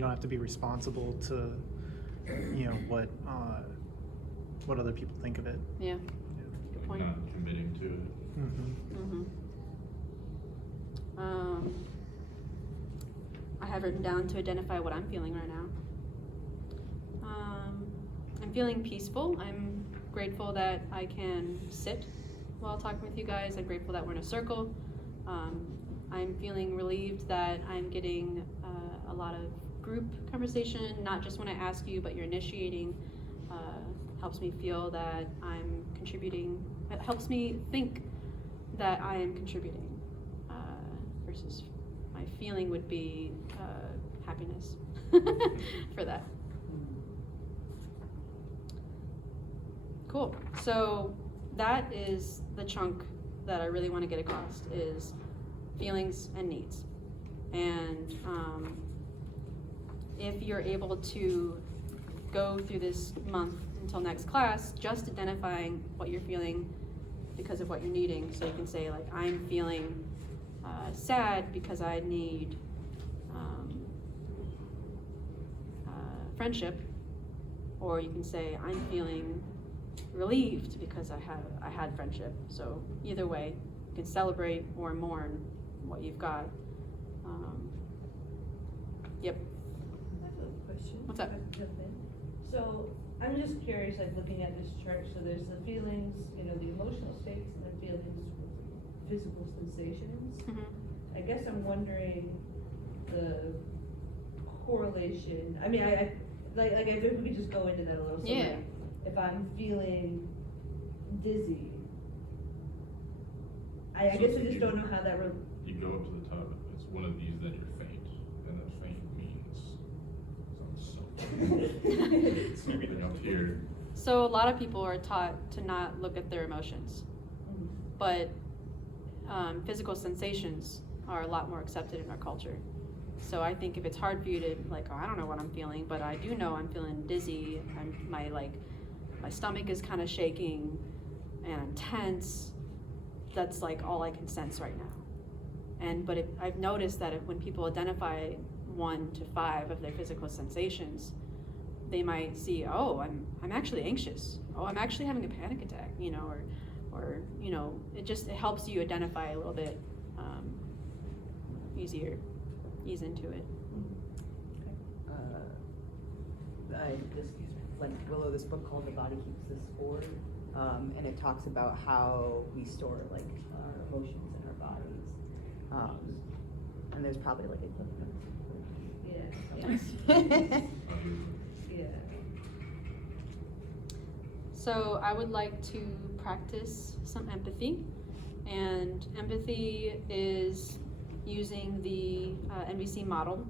don't have to be responsible to, you know, what other people think of it. Yeah. Good point. Not committing to it. I have written down to identify what I'm feeling right now. I'm feeling peaceful. I'm grateful that I can sit while talking with you guys. I'm grateful that we're in a circle. I'm feeling relieved that I'm getting a lot of group conversation, not just when I ask you, but you're initiating. Helps me feel that I'm contributing. It helps me think that I am contributing, versus my feeling would be happiness for that. Cool. So that is the chunk that I really want to get across, is feelings and needs. And if you're able to go through this month until next class just identifying what you're feeling because of what you're needing, so you can say like, I'm feeling sad because I need friendship, or you can say I'm feeling relieved because I had friendship. So either way, you can celebrate or mourn what you've got. Yep. I have a question. What's up? So I'm just curious, like looking at this chart, so there's the feelings, you know, the emotional states, and the feelings, physical sensations. I guess I'm wondering the correlation. I mean, I like if we could just go into that a little. So Yeah. like, if I'm feeling dizzy, I So guess I just don't know how that. You go up to the top, it's one of these that you're faint, and then faint means something. Maybe they're up here. So a lot of people are taught to not look at their emotions, but physical sensations are a lot more accepted in our culture. So I think if it's hard for you to like, oh, I don't know what I'm feeling, but I do know I'm feeling dizzy. My stomach is kind of shaking, and I'm tense. That's like all I can sense right now. But I've noticed that when people identify 1 to 5 of their physical sensations, they might see, oh, I'm actually anxious. Oh, I'm actually having a panic attack. You know, or you know, it helps you identify a little bit easier, ease into it. I just lent Willow this book called The Body Keeps the Score, and it talks about how we store like our emotions in our bodies, and there's probably like a Yeah. So I would like to practice some empathy, and empathy is using the NVC model,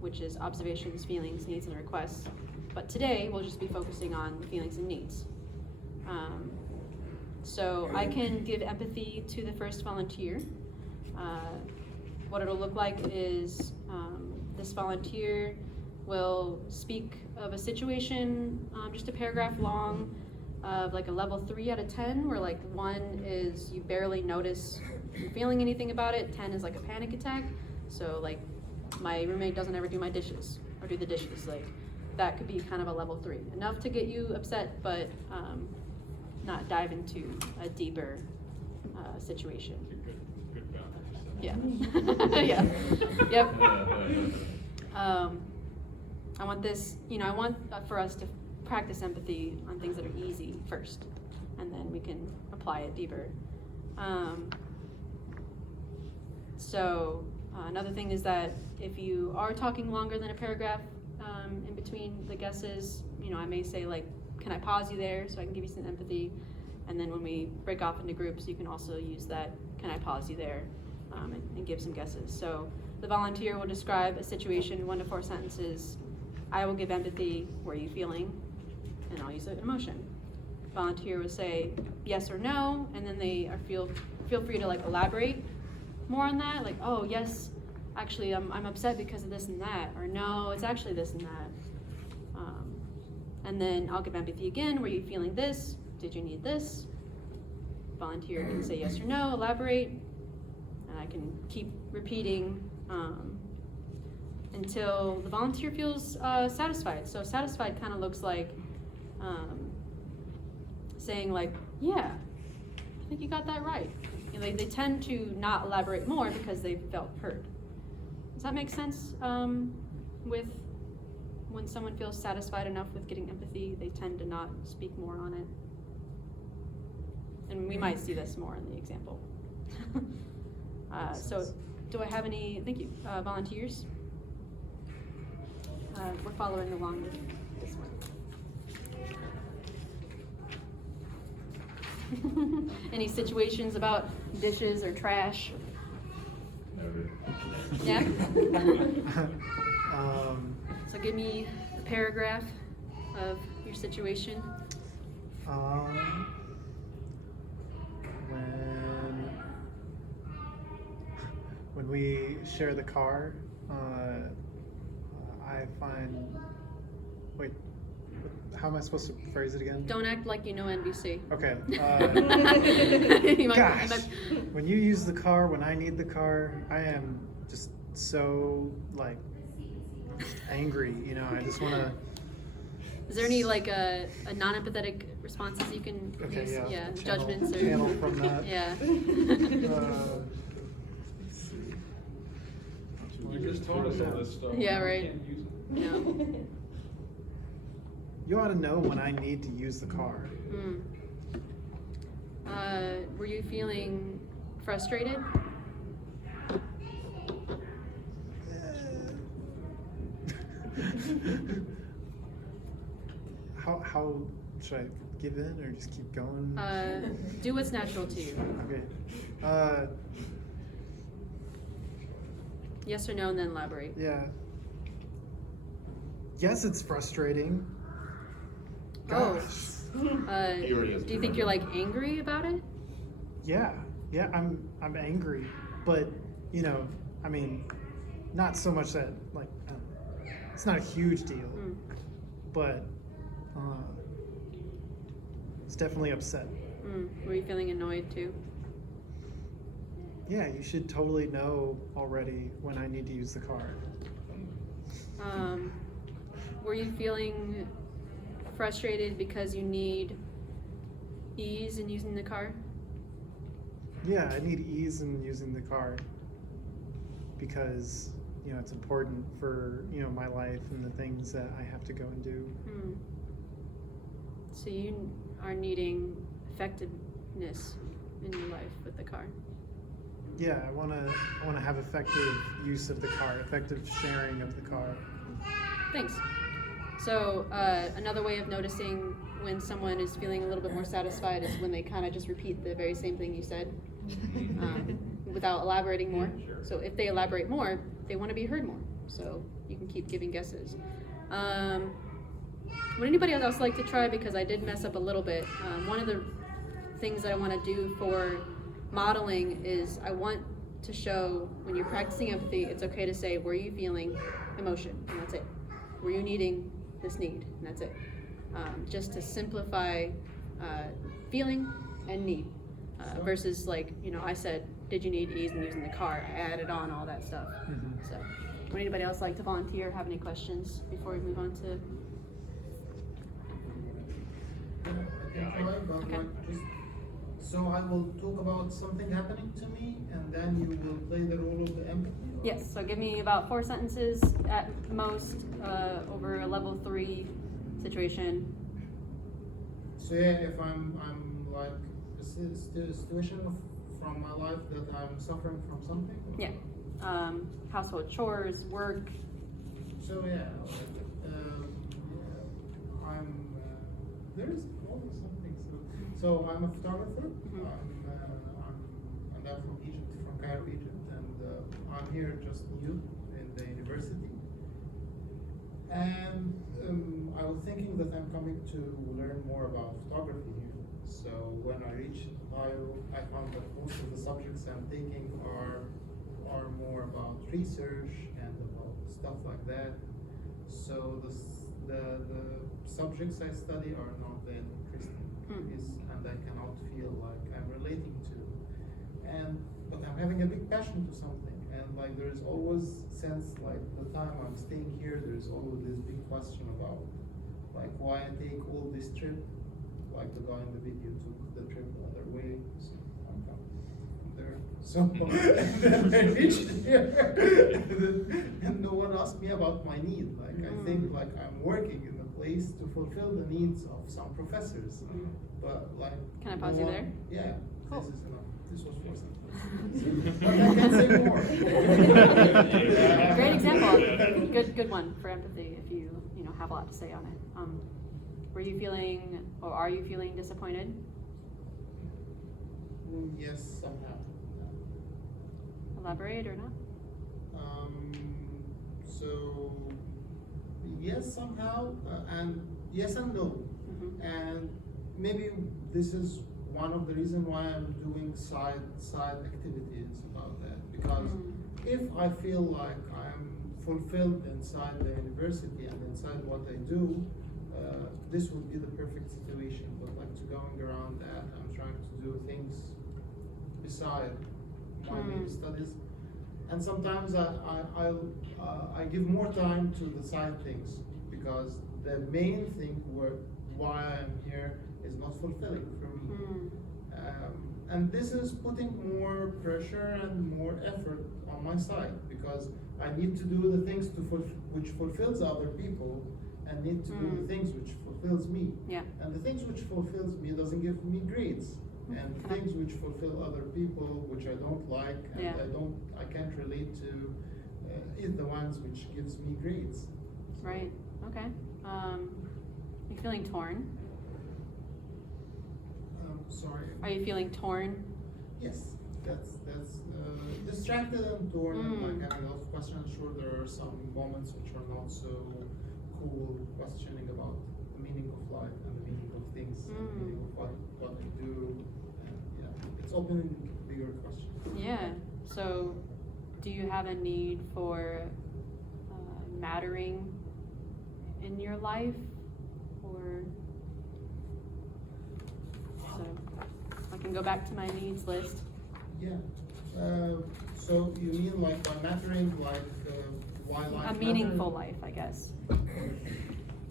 which is observations, feelings, needs, and requests. But today we'll just be focusing on feelings and needs. So I can give empathy to the first volunteer. What it'll look like is this volunteer will speak of a situation, just a paragraph long, of like a level 3 out of 10, where like 1 is you barely notice you're feeling anything about it, 10 is like a panic attack. So like my roommate doesn't ever do my dishes or do the dishes, like that could be kind of a level 3, enough to get you upset, but not dive into a deeper situation. Good boundaries. Yeah. Yeah. Yep. I want this, you know, I want for us to practice empathy on things that are easy first, and then we can apply it deeper. So another thing is that if you are talking longer than a paragraph in between the guesses, you know, I may say like, can I pause you there so I can give you some empathy? And then when we break off into groups, you can also use that, can I pause you there, and give some guesses. So the volunteer will describe a situation, 1 to 4 sentences. I will give empathy, what are you feeling? And I'll use an emotion. Volunteer will say yes or no, and then they feel free to like elaborate more on that, like, oh yes, actually I'm upset because of this and that, or no, it's actually this and that. And then I'll give empathy again, were you feeling this? Did you need this? Volunteer can say yes or no, elaborate, and I can keep repeating until the volunteer feels satisfied. So satisfied kind of looks like saying like, yeah, I think you got that right. You know, they tend to not elaborate more because they felt heard. Does that make sense? With when someone feels satisfied enough with getting empathy, they tend to not speak more on it. And we might see this more in the example. So do I have any, thank you, volunteers? We're following along with this one. Any situations about dishes or trash? Yeah? So give me a paragraph of your situation. When we share the car, I find, wait, how am I supposed to phrase it again? Don't act like you know NVC. Okay. Gosh. When you use the car, when I need the car, I am just so like angry. You know, I just want to. Is there any like a non-empathetic responses you can use? Yeah, judgments or channel from that. Yeah. You just told us all this stuff. Yeah, We right. can't use it. No. You ought to know when I need to use the car. Were you feeling frustrated? How should I give in or just keep going? Do what's natural to you. Okay. Yes or no, and then elaborate. Yeah. Yes, it's frustrating. Oh. Gosh. Do you think you're like angry about it? Yeah, I'm angry, but you know, I mean, not so much that like it's not a huge deal, but it's definitely upset. Were you feeling annoyed too? Yeah, you should totally know already when I need to use the car. Were you feeling frustrated because you need ease in using the car? Yeah, I need ease in using the car because, you know, it's important for, you know, my life and the things that I have to go and do. So you are needing effectiveness in your life with the car. Yeah, I wanna have effective use of the car, effective sharing of the car. Thanks. So another way of noticing when someone is feeling a little bit more satisfied is when they kind of just repeat the very same thing you said without elaborating more. So if they elaborate more, they want to be heard more. So you can keep giving guesses. Would anybody else like to try? Because I did mess up a little bit. One of the things that I want to do for modeling is I want to show when you're practicing empathy, it's okay to say, were you feeling emotion? And that's it. Were you needing this need? And that's it. Just to simplify feeling and need. Versus like, you know, I said, did you need ease in using the car? I added on all that stuff. So would anybody else like to volunteer, have any questions before we move on to? Okay. So I will talk about something happening to me, and then you will play the role of the empathy? Or? Yes, so give me about 4 sentences at most over a level 3 situation. So yeah, if I'm like a situation from my life that I'm suffering from something? Or? Yeah, household chores, work. So yeah, I'm there is always something. So I'm a photographer. Mhm. And I'm from Egypt, from Cairo, Egypt, and I'm here just new in the university. And I was thinking that I'm coming to learn more about photography here. So when I reached Ohio, I found that most of the subjects I'm taking are more about research and about stuff like that. So the subjects I study are not that interesting, and I cannot feel like I'm relating to. But I'm having a big passion to something, and like there's always, since like the time I'm staying here, there's always this big question about like why I take all this trip, like the guy in the video took the trip the other way, so I'm coming from there. So and then I reached here, and no one asked me about my need. Like I think like I'm working in a place to fulfill the needs of some professors, but like. Can I pause you there? Yeah, Cool. this is enough. This was for something. But I can say more. Great example. Good one for empathy. If you have a lot to say on it. Were you feeling, or are you feeling disappointed? Yes, somehow. Elaborate or not? So yes, somehow, and yes and no. Mhm. And maybe this is one of the reasons why I'm doing side activities about that, because if I feel like I'm fulfilled inside the university and inside what I do, this would be the perfect situation. But like to going around that, I'm trying to do things beside my main studies, and sometimes I give more time to the side things, because the main thing why I'm here is not fulfilling for me. And this is putting more pressure and more effort on my side, because I need to do the things which fulfills other people, and need to do the things which fulfills me. Yeah. And the things which fulfills me doesn't give me grades. And things which fulfill other people, which I don't like, and I can't relate to, is the ones which gives me grades. Right. Okay. You feeling torn? Sorry. Are you feeling torn? Yes, that's distracted and torn, and like having a lot of questions. Sure, there are some moments which are not so cool, questioning about the meaning of life and the meaning of things, and the meaning of what we do. And yeah, it's opening bigger questions. Yeah. So, do you have a need for mattering in your life, or so? I can go back to my needs list. Yeah. So you mean like by mattering, like why life? A meaningful life, I guess.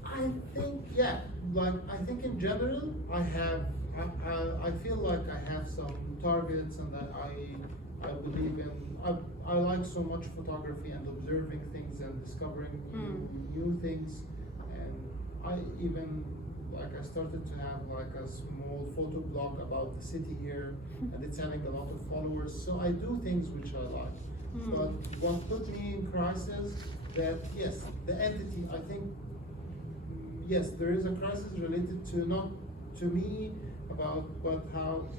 I think I think in general I feel like I have some targets, and that I believe in. I like so much photography and observing things and discovering new things, and I even I started to have like a small photo blog about the city here, and it's having a lot of followers. So I do things which I like. But what put me in crisis, that yes, the entity, I think, yes, there is a crisis related to not to me about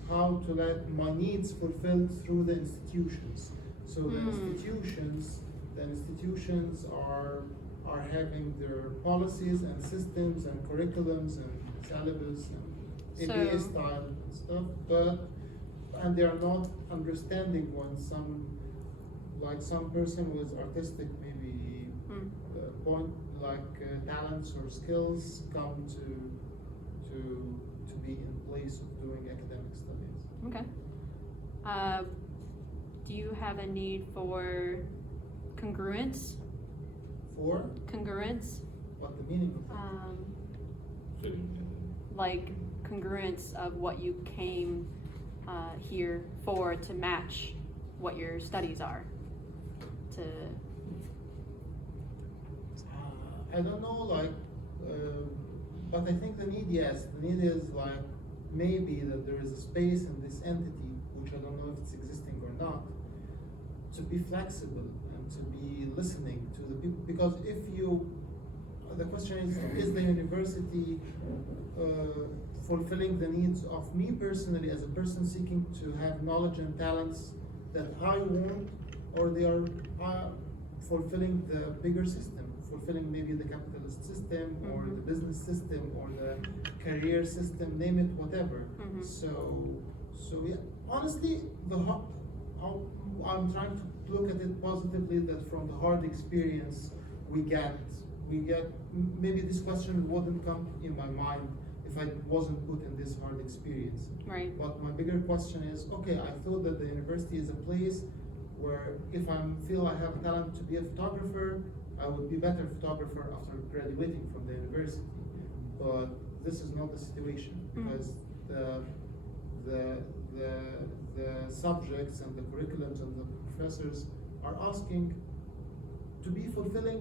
how to let my needs fulfilled through the institutions. So the institutions are having their policies and systems and curriculums and syllabus and ABA style and stuff, and they are not understanding when some person with artistic maybe talents or skills come to be in place of doing academic studies. Okay. Do you have a need for congruence? For? Congruence? What the meaning of that? Like congruence of what you came here for, to match what your studies are. I don't know, but I think the need, yes, the need is like maybe that there is a space in this entity, which I don't know if it's existing or not, to be flexible and to be listening to the people. Because if you, the question is the university fulfilling the needs of me personally as a person seeking to have knowledge and talents that I want, or they are fulfilling the bigger system, fulfilling maybe the capitalist system or the business system or the career system, name it, whatever. So yeah, honestly, I'm trying to look at it positively, that from the hard experience we get, maybe this question wouldn't come in my mind if I wasn't put in this hard experience. Right. But my bigger question is, okay, I thought that the university is a place where if I feel I have talent to be a photographer, I would be a better photographer after graduating from the university. But this is not the situation, because the subjects and the curriculums and the professors are asking to be fulfilling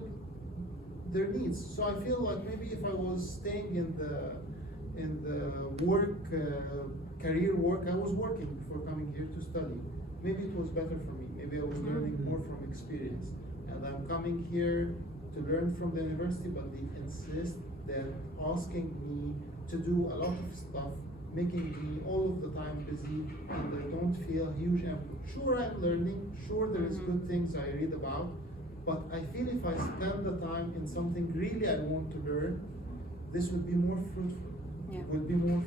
their needs. So I feel like maybe if I was staying in the work, career work, I was working before coming here to study. Maybe it was better for me. Maybe I was learning more from experience. And I'm coming here to learn from the university, but they insist that asking me to do a lot of stuff, making me all of the time busy, and I don't feel huge input. Sure, I'm learning. Sure, there is good things I read about, but I feel if I spend the time in something really I want to learn, this would be more fruitful. Yeah. It would be more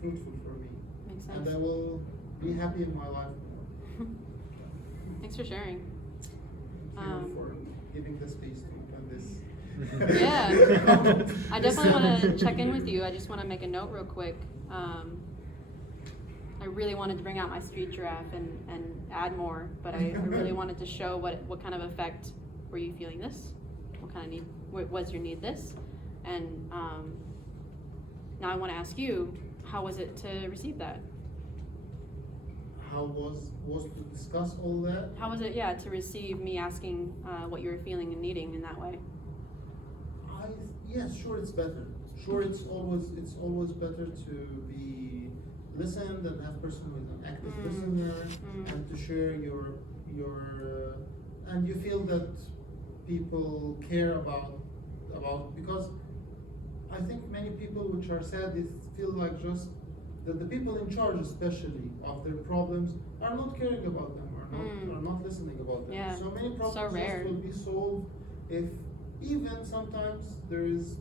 fruitful for me. Makes sense. And I will be happy in my life more. Thanks for sharing. Thank you for giving the space to open this. Yeah, I definitely want to check in with you. I just want to make a note real quick. I really wanted to bring out my speed giraffe and add more, but I really wanted to show what kind of effect were you feeling this? What kind of need, was your need this? And now I want to ask you, how was it to receive that? How was to discuss all that? How was it, to receive me asking what you were feeling and needing in that way? Yes, sure, it's better. Sure, it's always better to be listened and have person who is an active listener and to share your and you feel that people care about because I think many people which are sad, they feel like just that the people in charge, especially of their problems, are not caring about them, are not listening about them. Yeah. So many problems So rare. just will be solved if even sometimes there is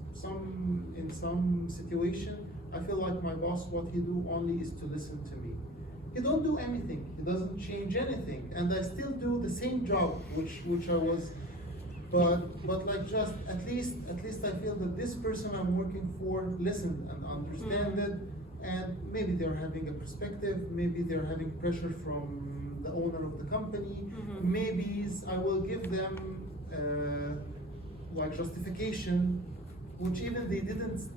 in some situation, I feel like my boss, what he do only is to listen to me. He don't do anything. He doesn't change anything, and I still do the same job, which I was. But like just at least I feel that this person I'm working for listened and understand it, and maybe they're having a perspective, maybe they're having pressure from the owner of the company, maybe I will give them like justification, which even they didn't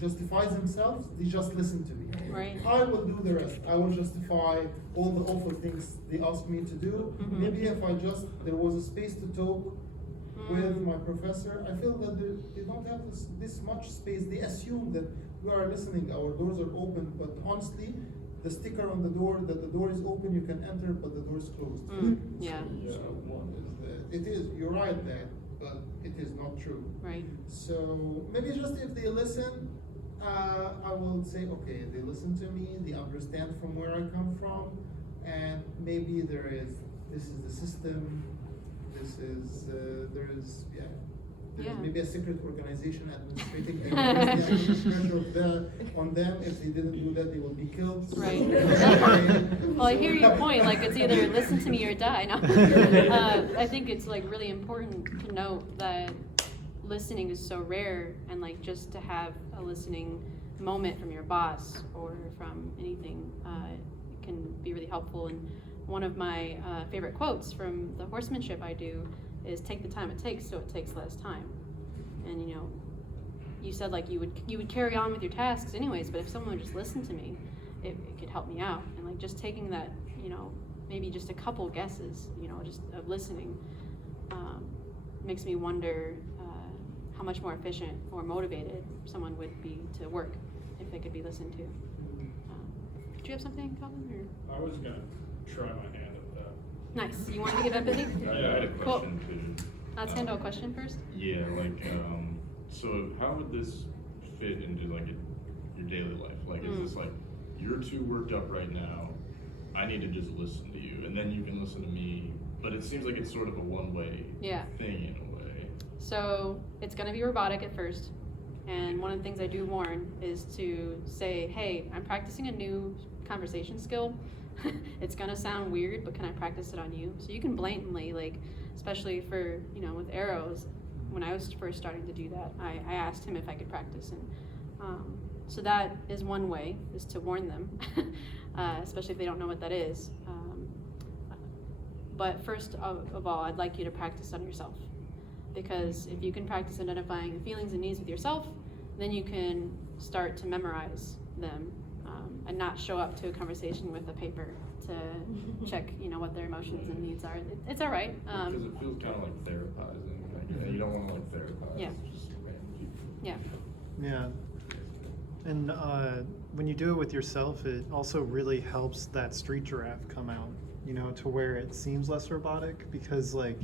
justify themselves, they just listen to me. Right. I will do the rest. I will justify all the awful things they asked me to do. Maybe if there was a space to talk with my professor, I feel that they don't have this much space. They assume that we are listening, our doors are open, but honestly, the sticker on the door that the door is open, you can enter, but the door is closed. Yeah. It is, you're right there, but it is not true. Right. So maybe just if they listen, I will say, okay, they listen to me, they understand from where I come from, and maybe this is the system, there is maybe a secret organization administrating the pressure on them. If they didn't do that, they will be killed. Right. So, Well, I hear your point. Like, it's either listen to me or die. No? I think it's like really important to note that listening is so rare, and like just to have a listening moment from your boss or from anything can be really helpful. And one of my favorite quotes from the horsemanship I do is take the time it takes so it takes less time. And you said like you would carry on with your tasks anyways, but if someone would just listen to me, it could help me out. And like just taking that, maybe just a couple guesses, just of listening, makes me wonder how much more efficient or motivated someone would be to work if they could be listened to. Do you have something, Colin? Or? I was gonna try my hand at that. Nice. You wanted to give empathy? I had a Cool. question too. Let's handle a question first. Yeah, like, so how would this fit into like your daily life? Like, is this like, you're too worked up right now, I need to just listen to you, and then you can listen to me, but it seems like it's sort of a one-way thing in a way. So it's gonna be robotic at first, and one of the things I do warn is to say, hey, I'm practicing a new conversation skill. It's gonna sound weird, but can I practice it on you? So you can blatantly, like, especially for, you know, with arrows, when I was first starting to do that, I asked him if I could practice, and so that is one way, is to warn them, especially if they don't know what that is. But first of all, I'd like you to practice on yourself, because if you can practice identifying the feelings and needs with yourself, then you can start to memorize them, and not show up to a conversation with a paper to check, you know, what their emotions and needs are. It's all right. Because it feels kind of like therapizing. Like, you don't want to like therapize. Yeah. Just random people. Yeah. Yeah. And when you do it with yourself, it also really helps that street giraffe come out, you know, to where it seems less robotic, because like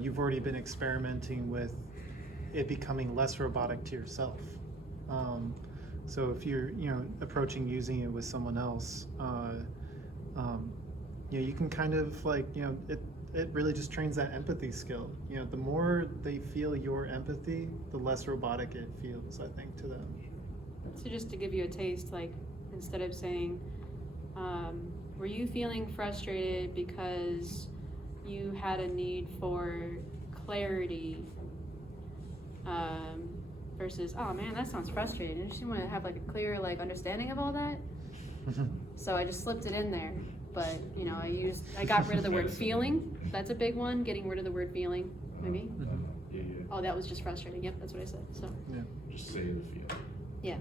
you've already been experimenting with it becoming less robotic to yourself. So if you're, you know, approaching using it with someone else, you know, you can kind of like, you know, it really just trains that empathy skill. You know, the more they feel your empathy, the less robotic it feels, I think, to them. So just to give you a taste, like, instead of saying, were you feeling frustrated because you had a need for clarity, versus, oh man, that sounds frustrating. I just want to have like a clear, like, understanding of all that. So I just slipped it in there, but you know, I got rid of the word feeling. That's a big one, getting rid of the word feeling, maybe. Yeah. Oh, that was just frustrating. Yep, that's what I said. So. Yeah. Just say the feeling. Yeah.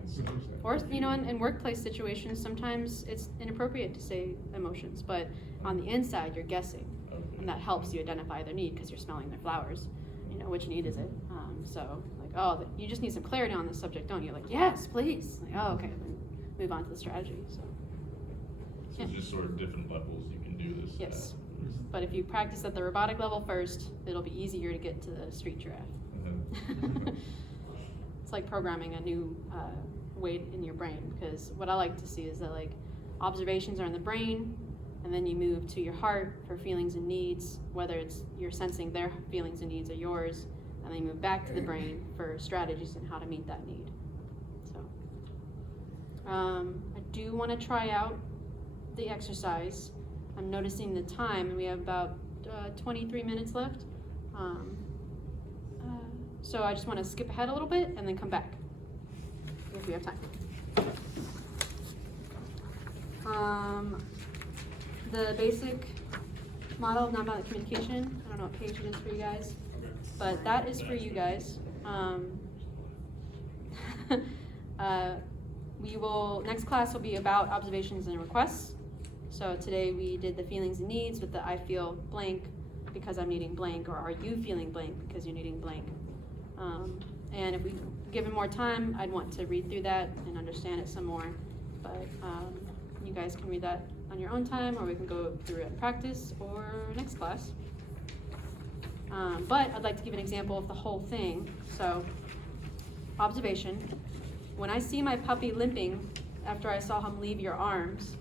Or, you know, in workplace situations, sometimes it's inappropriate to say emotions, but on the inside, you're guessing, and that helps you identify their need because you're smelling their flowers. You know, which need is it? So, like, oh, you just need some clarity on this subject, don't you? Like, yes, please. Like, oh, okay, then move on to the strategy. So It's just sort of different levels you can do this yes. at. But if you practice at the robotic level first, it'll be easier to get to the street giraffe. It's like programming a new weight in your brain, because what I like to see is that, like, observations are in the brain, and then you move to your heart for feelings and needs, whether it's you're sensing their feelings and needs are yours, and then you move back to the brain for strategies and how to meet that need. So I do want to try out the exercise. I'm noticing the time, and we have about 23 minutes left. So I just want to skip ahead a little bit and then come back if we have time. The basic model of nonviolent communication, I don't know what page it is for you guys, but that is for you guys. Next class will be about observations and requests. So today we did the feelings and needs with the I feel blank because I'm needing blank, or are you feeling blank because you're needing blank. And if we given more time, I'd want to read through that and understand it some more. But you guys can read that on your own time, or we can go through it in practice or next class. But I'd like to give an example of the whole thing. So, observation. When I see my puppy limping after I saw him leave your arms,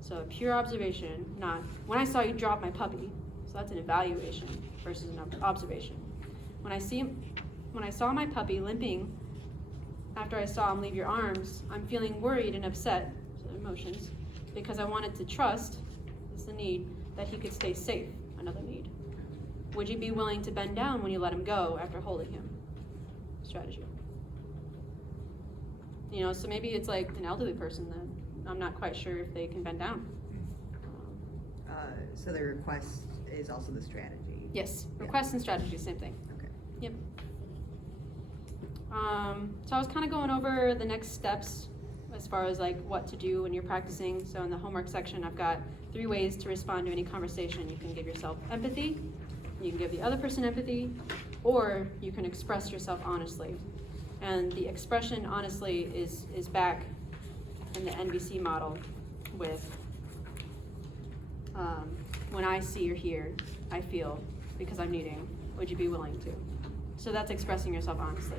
so pure observation, not when I saw you drop my puppy. So that's an evaluation versus an observation. When I saw my puppy limping after I saw him leave your arms, I'm feeling worried and upset, so emotions, because I wanted to trust, is the need, that he could stay safe, another need. Would you be willing to bend down when you let him go after holding him? Strategy. You know, so maybe it's like an elderly person that I'm not quite sure if they can bend down. So the request is also the strategy. Yes, request and strategy, same thing. Okay. Yep. So I was kind of going over the next steps as far as like what to do when you're practicing. So in the homework section, I've got 3 ways to respond to any conversation. You can give yourself empathy, you can give the other person empathy, or you can express yourself honestly. And the expression honestly is back in the NVC model with when I see or hear, I feel because I'm needing would you be willing to? So that's expressing yourself honestly.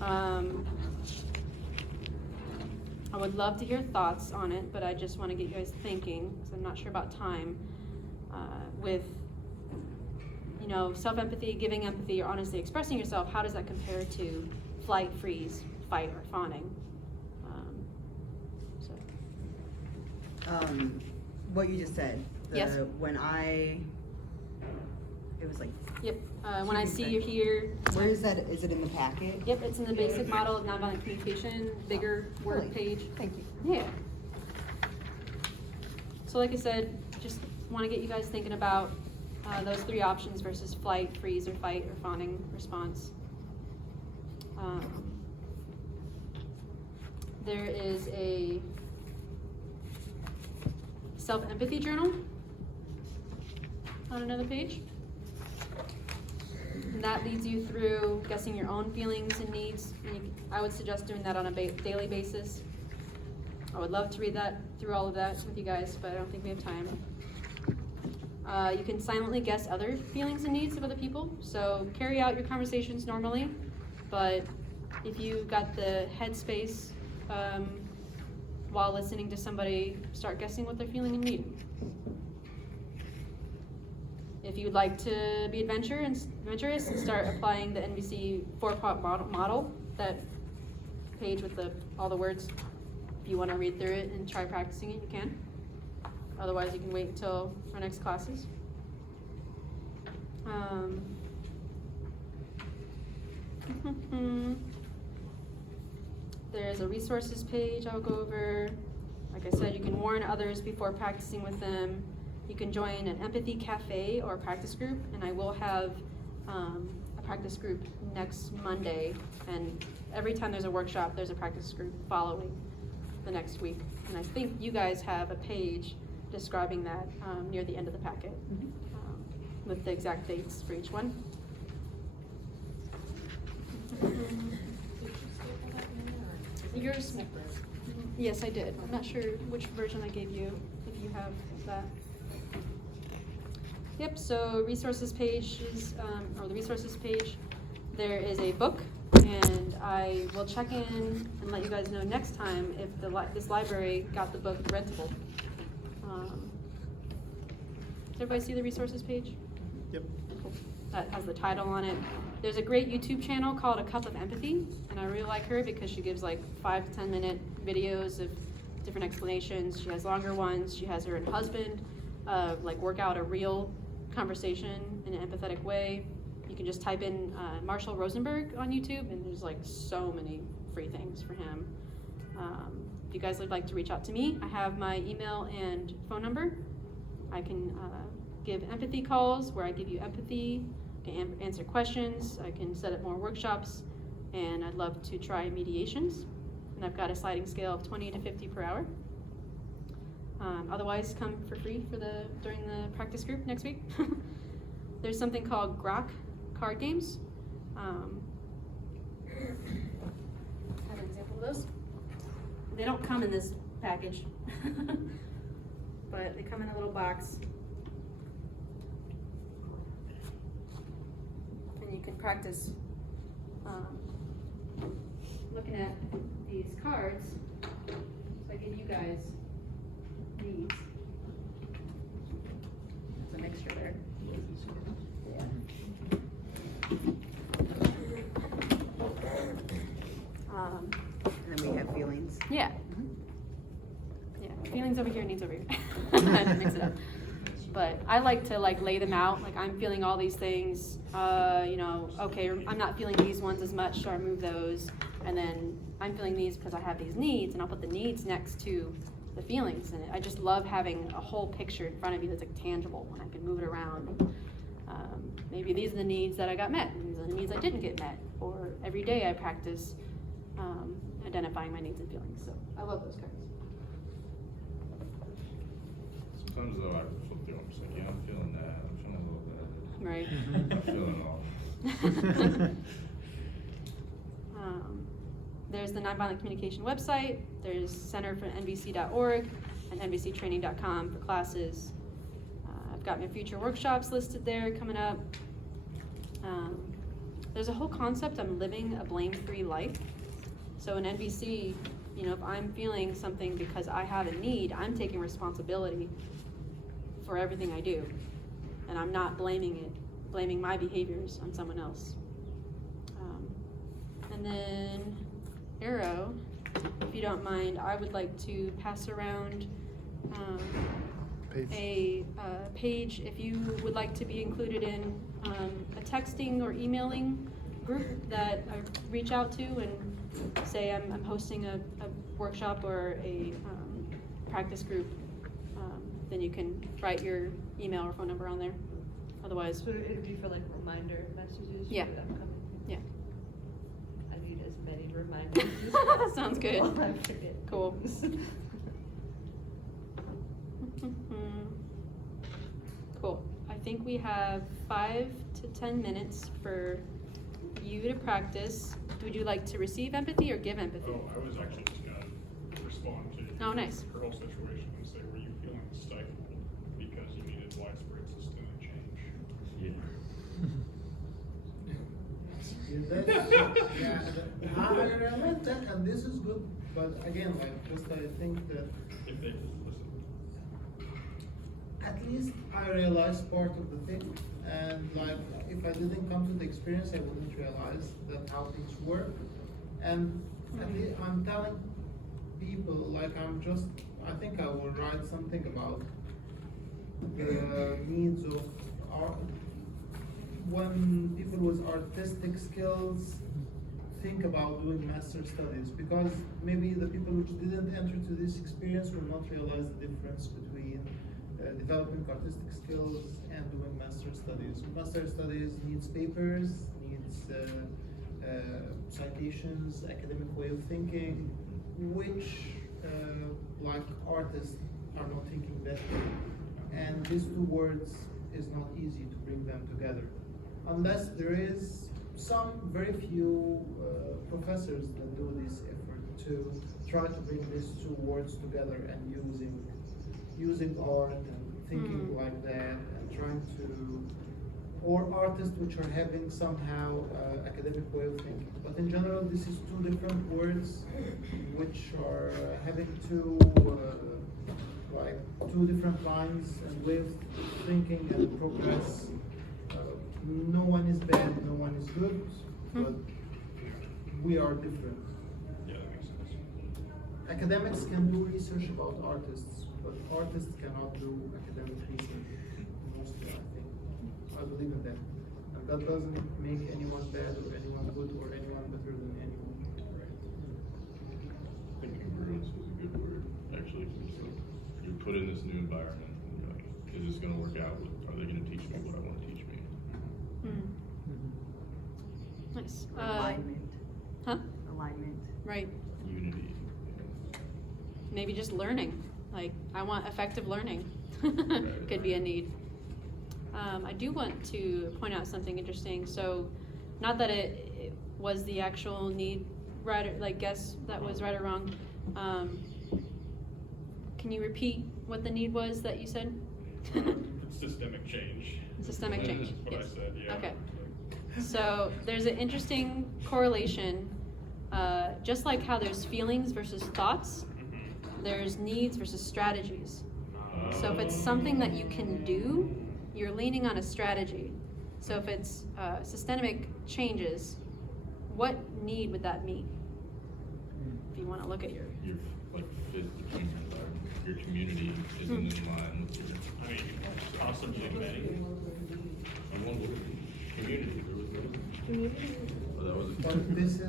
I would love to hear thoughts on it, but I just want to get you guys thinking, because I'm not sure about time. With, you know, self-empathy, giving empathy, or honestly expressing yourself, how does that compare to flight, freeze, fight, or fawning? What you just said. Yes. It was like. Yep. When I see you here. Where is that? Is it in the packet? Yep, it's in the basic model of nonviolent communication, bigger word Really? page. Thank you. Yeah. So like I said, just want to get you guys thinking about those three options versus flight, freeze, or fight, or fawning response. There is a self-empathy journal on another page. And that leads you through guessing your own feelings and needs. And I would suggest doing that on a daily basis. I would love to read that through all of that with you guys, but I don't think we have time. You can silently guess other feelings and needs of other people. So carry out your conversations normally, but if you got the headspace while listening to somebody, start guessing what they're feeling and needing. If you'd like to be adventurous and start applying the NVC 4-part model, that page with all the words, if you want to read through it and try practicing it, you can. Otherwise, you can wait until our next classes. There's a resources page I'll go over. Like I said, you can warn others before practicing with them. You can join an empathy cafe or practice group, and I will have a practice group next Monday, and every time there's a workshop, there's a practice group following the next week. And I think you guys have a page describing that near the end of the packet with the exact dates for each one. Yours, yes, I did. I'm not sure which version I gave you, if you have that. Yep, so resources pages, or the resources page, there is a book, and I will check in and let you guys know next time if this library got the book rentable. Did everybody see the resources page? Yep. Cool. That has the title on it. There's a great YouTube channel called A Cup of Empathy, and I really like her because she gives like 5 to 10 minute videos of different explanations. She has longer ones. She has her and husband like work out a real conversation in an empathetic way. You can just type in Marshall Rosenberg on YouTube, and there's like so many free things for him. If you guys would like to reach out to me, I have my email and phone number. I can give empathy calls where I give you empathy, I can answer questions, I can set up more workshops, and I'd love to try mediations. And I've got a sliding scale of 20 to 50 per hour. Otherwise, come for free during the practice group next week. There's something called Grok card games. I have an example of those. They don't come in this package, but they come in a little box. And you can practice looking at these cards. So I give you guys these. It's a mixture there. Yeah. And then we have feelings. Yeah. Yeah. Feelings over here, needs over here. I had to mix it up. But I like to lay them out. Like, I'm feeling all these things. Okay, I'm not feeling these ones as much, so I remove those. And then I'm feeling these because I have these needs, and I'll put the needs next to the feelings. And I just love having a whole picture in front of you that's like tangible, and I can move it around. Maybe these are the needs that I got met, and these are the needs I didn't get met. Or every day I practice identifying my needs and feelings. So I love those cards. Sometimes though I flip through them, it's like, yeah, I'm feeling that, I'm feeling a little bit. Right. I'm feeling all. There's the Nonviolent Communication website. There's Center for NVC.org and NVCtraining.com for classes. I've got my future workshops listed there coming up. There's a whole concept, I'm living a blame-free life. So in NVC, you know, if I'm feeling something because I have a need, I'm taking responsibility for everything I do. And I'm not blaming my behaviors on someone else. And then Arrow, if you don't mind, I would like to pass around a page if you would like to be included in a texting or emailing group that I reach out to and say I'm hosting a workshop or a practice group. Then you can write your email or phone number on there. Otherwise, So it'd be for like reminder messages? Yeah. For the upcoming? Yeah. I need as many reminders as Sounds good. possible. I forget. Cool. Cool. I think we have 5 to 10 minutes for you to practice. Would you like to receive empathy or give empathy? Oh, I was actually just gonna respond to Oh, nice. her whole situation and say, were you feeling stifled because you needed widespread systemic change? Yeah. I realize that, and this is good, but again, like, just I think that If they just listen. at least I realized part of the thing, and like, if I didn't come to the experience, I wouldn't realize that how things work. And at least I'm telling people, like, I think I will write something about the needs of art. When people with artistic skills think about doing master studies, because maybe the people which didn't enter to this experience will not realize the difference between developing artistic skills and doing master studies. Master studies needs papers, needs citations, academic way of thinking, which like artists are not thinking that way. And these two words is not easy to bring them together. Unless there is some very few professors that do this effort to try to bring these two words together and using art and thinking like that and trying to, or artists which are having somehow academic way of thinking. But in general, this is two different words which are having two different lines and way of thinking and progress. No one is bad, no one is good, but we are different. Yeah, that makes sense. Academics can do research about artists, but artists cannot do academic research. Mostly, I think. I believe in that. And that doesn't make anyone bad or anyone good or anyone better than anyone. Right. I think congruence is a good word, actually. So you're put in this new environment, and you're like, is this gonna work out? Are they gonna teach me what I wanna teach me? Nice. Alignment. Huh? Alignment. Right. Unity. Maybe just learning. Like, I want effective learning. Could be a need. I do want to point out something interesting. So, not that it was the actual need, right? Or, like, guess that was right or wrong. Can you repeat what the need was that you said? Systemic change. Systemic change. That's what Yes. I said, yeah. Okay. So there's an interesting correlation, just like how there's feelings versus thoughts, there's needs versus strategies. So if it's something that you can do, you're leaning on a strategy. So if it's systemic changes, what need would that meet? If you want to look at your... Your like fit between your environment, your community isn't in line with your. I mean, possibly many. I wonder, community, there was no. Oh, that was. But this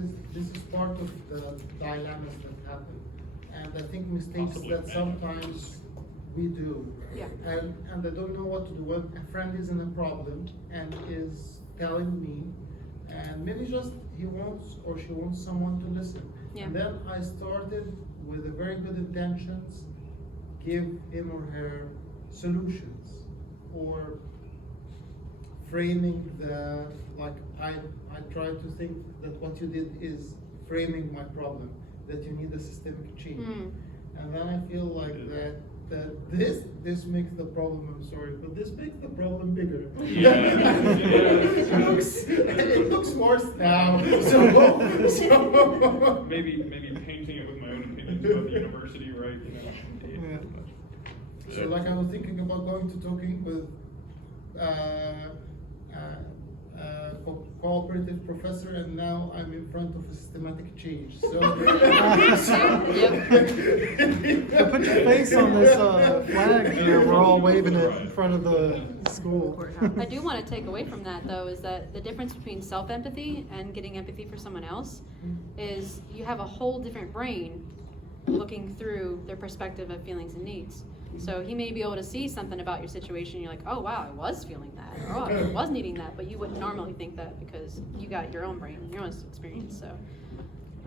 is part of the dilemmas that happen. And I think mistakes Possibly that many. sometimes we do. Yeah. And I don't know what to do. When a friend is in a problem and is telling me, and maybe just he wants or she wants someone to listen. Yeah. And then I started with a very good intentions, give him or her solutions, or framing the, like, I try to think that what you did is framing my problem, that you need a systemic change. And then I feel like that that this makes the problem, I'm sorry, but this makes the problem bigger. Yeah. It looks worse now, so. Maybe painting it with my own opinions about the university, right? So like I was thinking about going to talking with cooperative professor, and now I'm in front of a systematic change. So Put your face on this flag here. We're all waving it in front of the school. I do want to take away from that, though, is that the difference between self-empathy and getting empathy for someone else is you have a whole different brain looking through their perspective of feelings and needs. So he may be able to see something about your situation, you're like, oh wow, I was feeling that, or oh, I was needing that, but you wouldn't normally think that because you got your own brain and your own experience, so.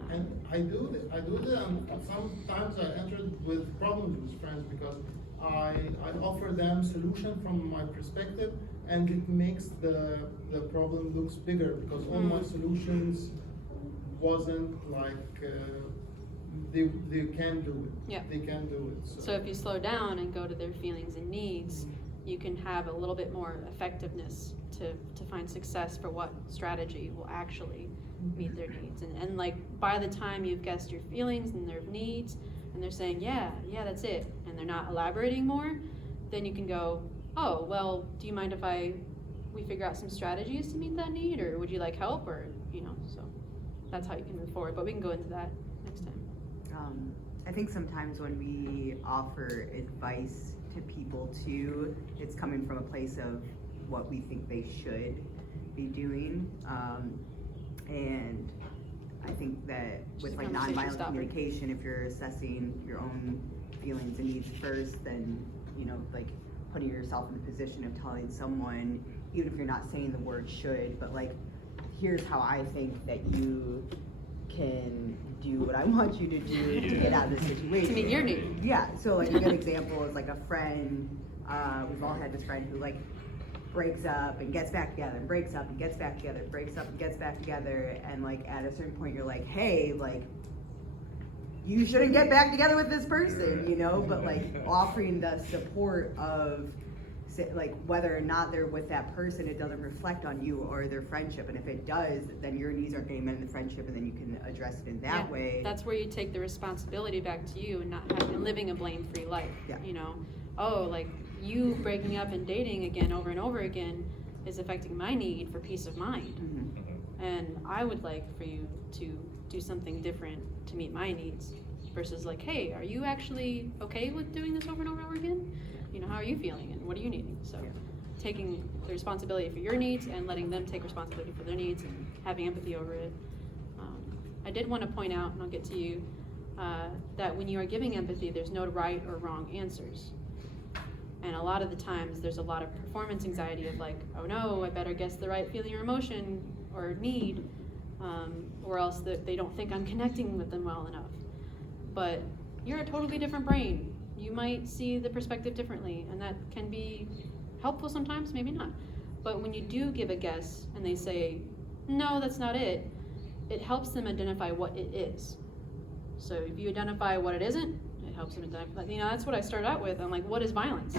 And I do that, and sometimes I enter with problems with friends because I offer them solution from my perspective, and it makes the problem looks bigger because all my solutions wasn't like they can do it. Yeah. They can do it. So if you slow down and go to their feelings and needs, you can have a little bit more effectiveness to find success for what strategy will actually meet their needs. And like by the time you've guessed your feelings and their needs, and they're saying, yeah, that's it, and they're not elaborating more, then you can go, oh, well, do you mind if we figure out some strategies to meet that need, or would you like help, or, so that's how you can move forward, but we can go into that next time. I think sometimes when we offer advice to people too, it's coming from a place of what we think they should be doing. And I think that with like Conversation nonviolent stopper. communication, if you're assessing your own feelings and needs first, then, like putting yourself in the position of telling someone, even if you're not saying the word should, but like, here's how I think that you can do what I want you to do to get out of this situation. To meet your need. Yeah, so like a good example is like a friend, we've all had this friend who like breaks up and gets back together and breaks up and gets back together, breaks up and gets back together, and like at a certain point you're like, hey, like you shouldn't get back together with this person, but like offering the support of like whether or not they're with that person, it doesn't reflect on you or their friendship, and if it does, then your needs aren't getting met in the friendship, and then you can address it in that way. That's where you take the responsibility back to you and not living a blame-free life. Yeah. Oh, like you breaking up and dating again over and over again is affecting my need for peace of mind. Mm-hmm. And I would like for you to do something different to meet my needs versus like, hey, are you actually okay with doing this over and over and over again? How are you feeling and what are you needing? So taking the responsibility for your needs and letting them take responsibility for their needs and having empathy over it. I did want to point out, and I'll get to you, that when you are giving empathy, there's no right or wrong answers. And a lot of the times there's a lot of performance anxiety of like, oh no, I better guess the right feeling or emotion or need, or else they don't think I'm connecting with them well enough. But you're a totally different brain. You might see the perspective differently, and that can be helpful sometimes, maybe not. But when you do give a guess and they say, no, that's not it, it helps them identify what it is. So if you identify what it isn't, it helps them identify, that's what I started out with. I'm like, what is violence?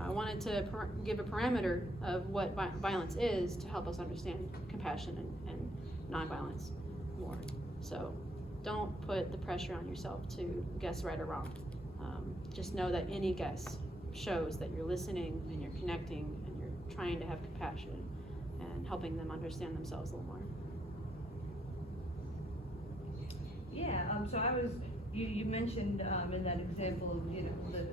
I wanted to give a parameter of what violence is to help us understand compassion and nonviolence more. So don't put the pressure on yourself to guess right or wrong. Just know that any guess shows that you're listening and you're connecting and you're trying to have compassion and helping them understand themselves a little more. Yeah, so you mentioned in that example of, the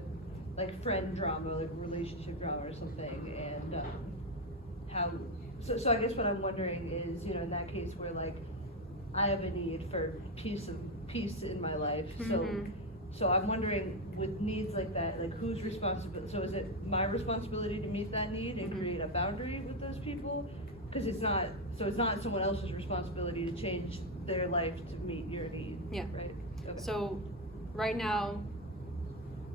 like friend drama, like relationship drama or something, and so I guess what I'm wondering is, in that case where like I have a need for peace in my life, so I'm wondering with needs like that, like whose responsibility, so is it my responsibility to meet that need and create a boundary with those people? Because it's not someone else's responsibility to change their life to meet your need. Yeah. Right. Okay. So right now,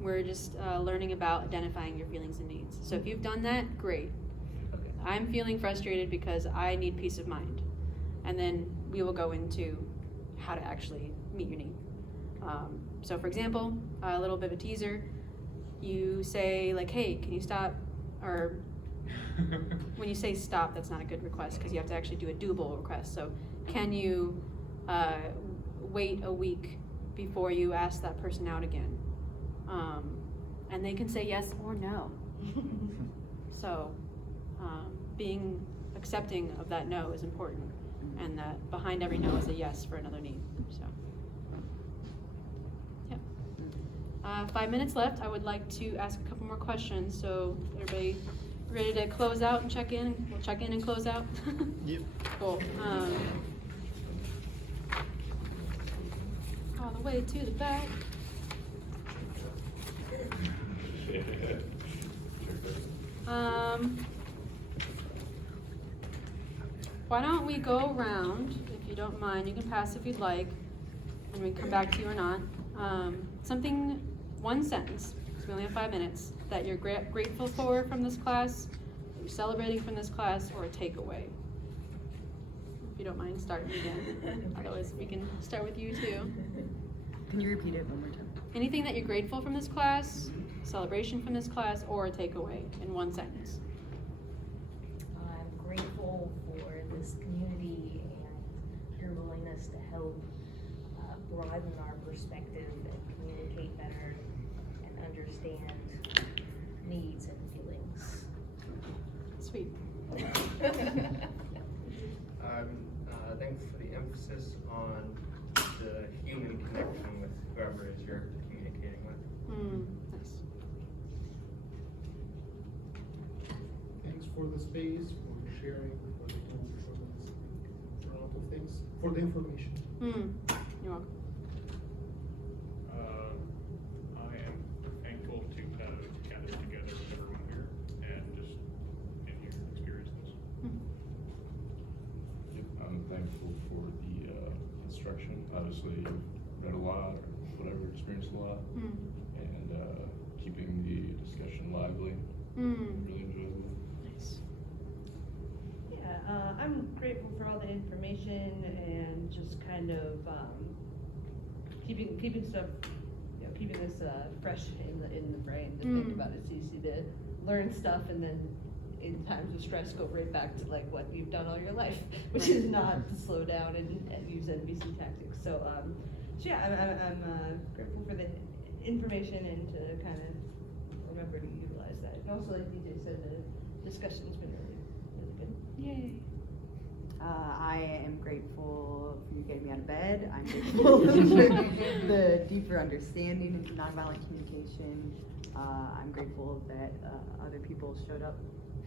we're just learning about identifying your feelings and needs. So if you've done that, great. Okay. I'm feeling frustrated because I need peace of mind. And then we will go into how to actually meet your need. So for example, a little bit of a teaser, you say like, hey, can you stop? Or when you say stop, that's not a good request because you have to actually do a doable request. So can you wait a week before you ask that person out again? And they can say yes or no. So being accepting of that no is important, and that behind every no is a yes for another need. So yeah. 5 minutes left. I would like to ask a couple more questions. So everybody ready to close out and check in? We'll check in and close out. Yep. Cool. All the way to the back. Why don't we go around, if you don't mind, you can pass if you'd like, and we can come back to you or not. Something, one sentence, because we only have 5 minutes, that you're grateful for from this class, that you're celebrating from this class, or a takeaway. If you don't mind starting again. Otherwise, we can start with you too. Can you repeat it one more time? Anything that you're grateful from this class, celebration from this class, or a takeaway in one sentence. I'm grateful for this community and your willingness to help broaden our perspective and communicate better and understand needs and feelings. Sweet. I'm thankful for the emphasis on the human connection with whoever it is you're communicating with. Nice. Thanks for the space, for sharing, for the tools, for a lot of things, for the information. You're welcome. I am thankful to have gathered together with everyone here and just been here and experienced this. Yep, I'm thankful for the instruction. Obviously, you've read a lot, or whatever, experienced a lot, and keeping the discussion lively. Really enjoyable. Nice. Yeah, I'm grateful for all the information and just kind of keeping stuff, keeping this fresh in the brain to think about. It's easy to learn stuff and then in times of stress go right back to like what you've done all your life, which is not to slow down and use NVC tactics. So yeah, I'm grateful for the information and to kind of remember to utilize that. And also, like DJ said, the discussion's been really good. Yay. I am grateful for you getting me out of bed. I'm grateful for the deeper understanding into nonviolent communication. I'm grateful that other people showed up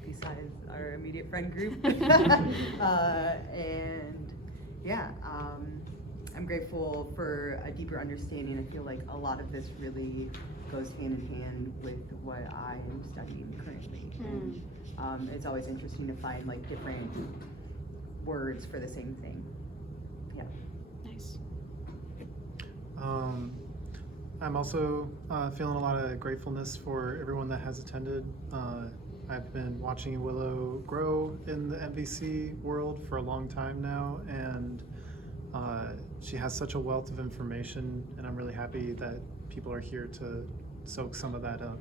besides our immediate friend group. And yeah, I'm grateful for a deeper understanding. I feel like a lot of this really goes hand in hand with what I am studying currently. And it's always interesting to find like different words for the same thing. Yeah. Nice. I'm also feeling a lot of gratefulness for everyone that has attended. I've been watching Willow grow in the NVC world for a long time now, and she has such a wealth of information, and I'm really happy that people are here to soak some of that up.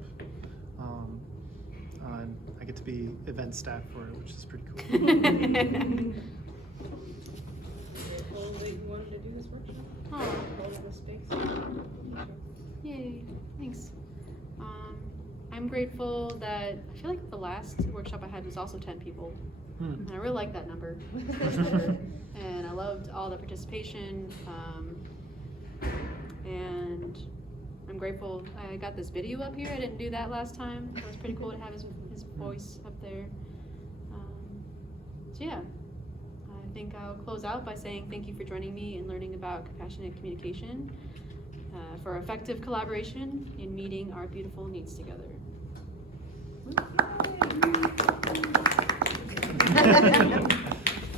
And I get to be event staff for it, which is pretty cool. Well, that you wanted to do this workshop? Aw. Hold out the space. Yay, thanks. I'm grateful that I feel like the last workshop I had was also 10 people. And I really like that number. And I loved all the participation. And I'm grateful I got this video up here. I didn't do that last time. It was pretty cool to have his voice up there. So yeah, I think I'll close out by saying thank you for joining me and learning about compassionate communication for effective collaboration in meeting our beautiful needs together.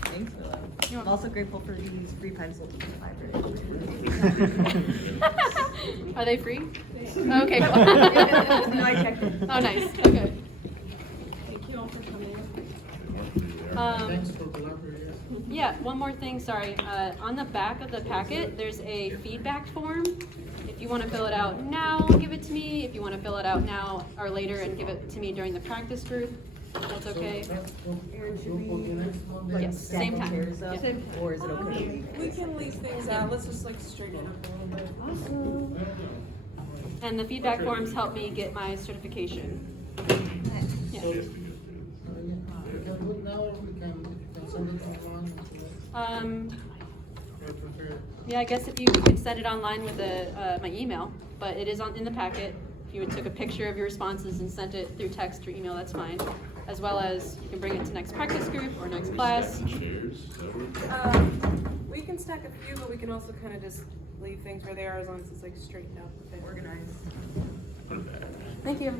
Thanks, Willow. I'm also grateful for these free pencils in the library. Are they free? Okay, cool. No, I checked them. Oh, nice. Okay. Thank you all for coming. Thanks for the library. Yeah, one more thing, sorry. On the back of the packet, there's a feedback form. If If you want to fill it out now, give it to me. If you want to fill it out now or later and give it to me during the practice group, that's okay. Aaron, should we, like, Yes, stack same the time. chairs up, Yeah. or is it okay to leave? We can leave things out, let's just like straighten it up a little bit. Awesome. And the feedback forms help me get my certification. Yeah. So, yeah, we can do it now, or we can send it online. Or prefer. Yeah, I guess if you could send it online with my email, but it is in the packet. If you would took a picture of your responses and sent it through text or email, that's fine. As well as you can bring it to next practice group or next class. Stack the chairs, is that what We can stack a few, but we can also kind of just leave things where they are as long as it's like straightened out and organized. we're- Thank you.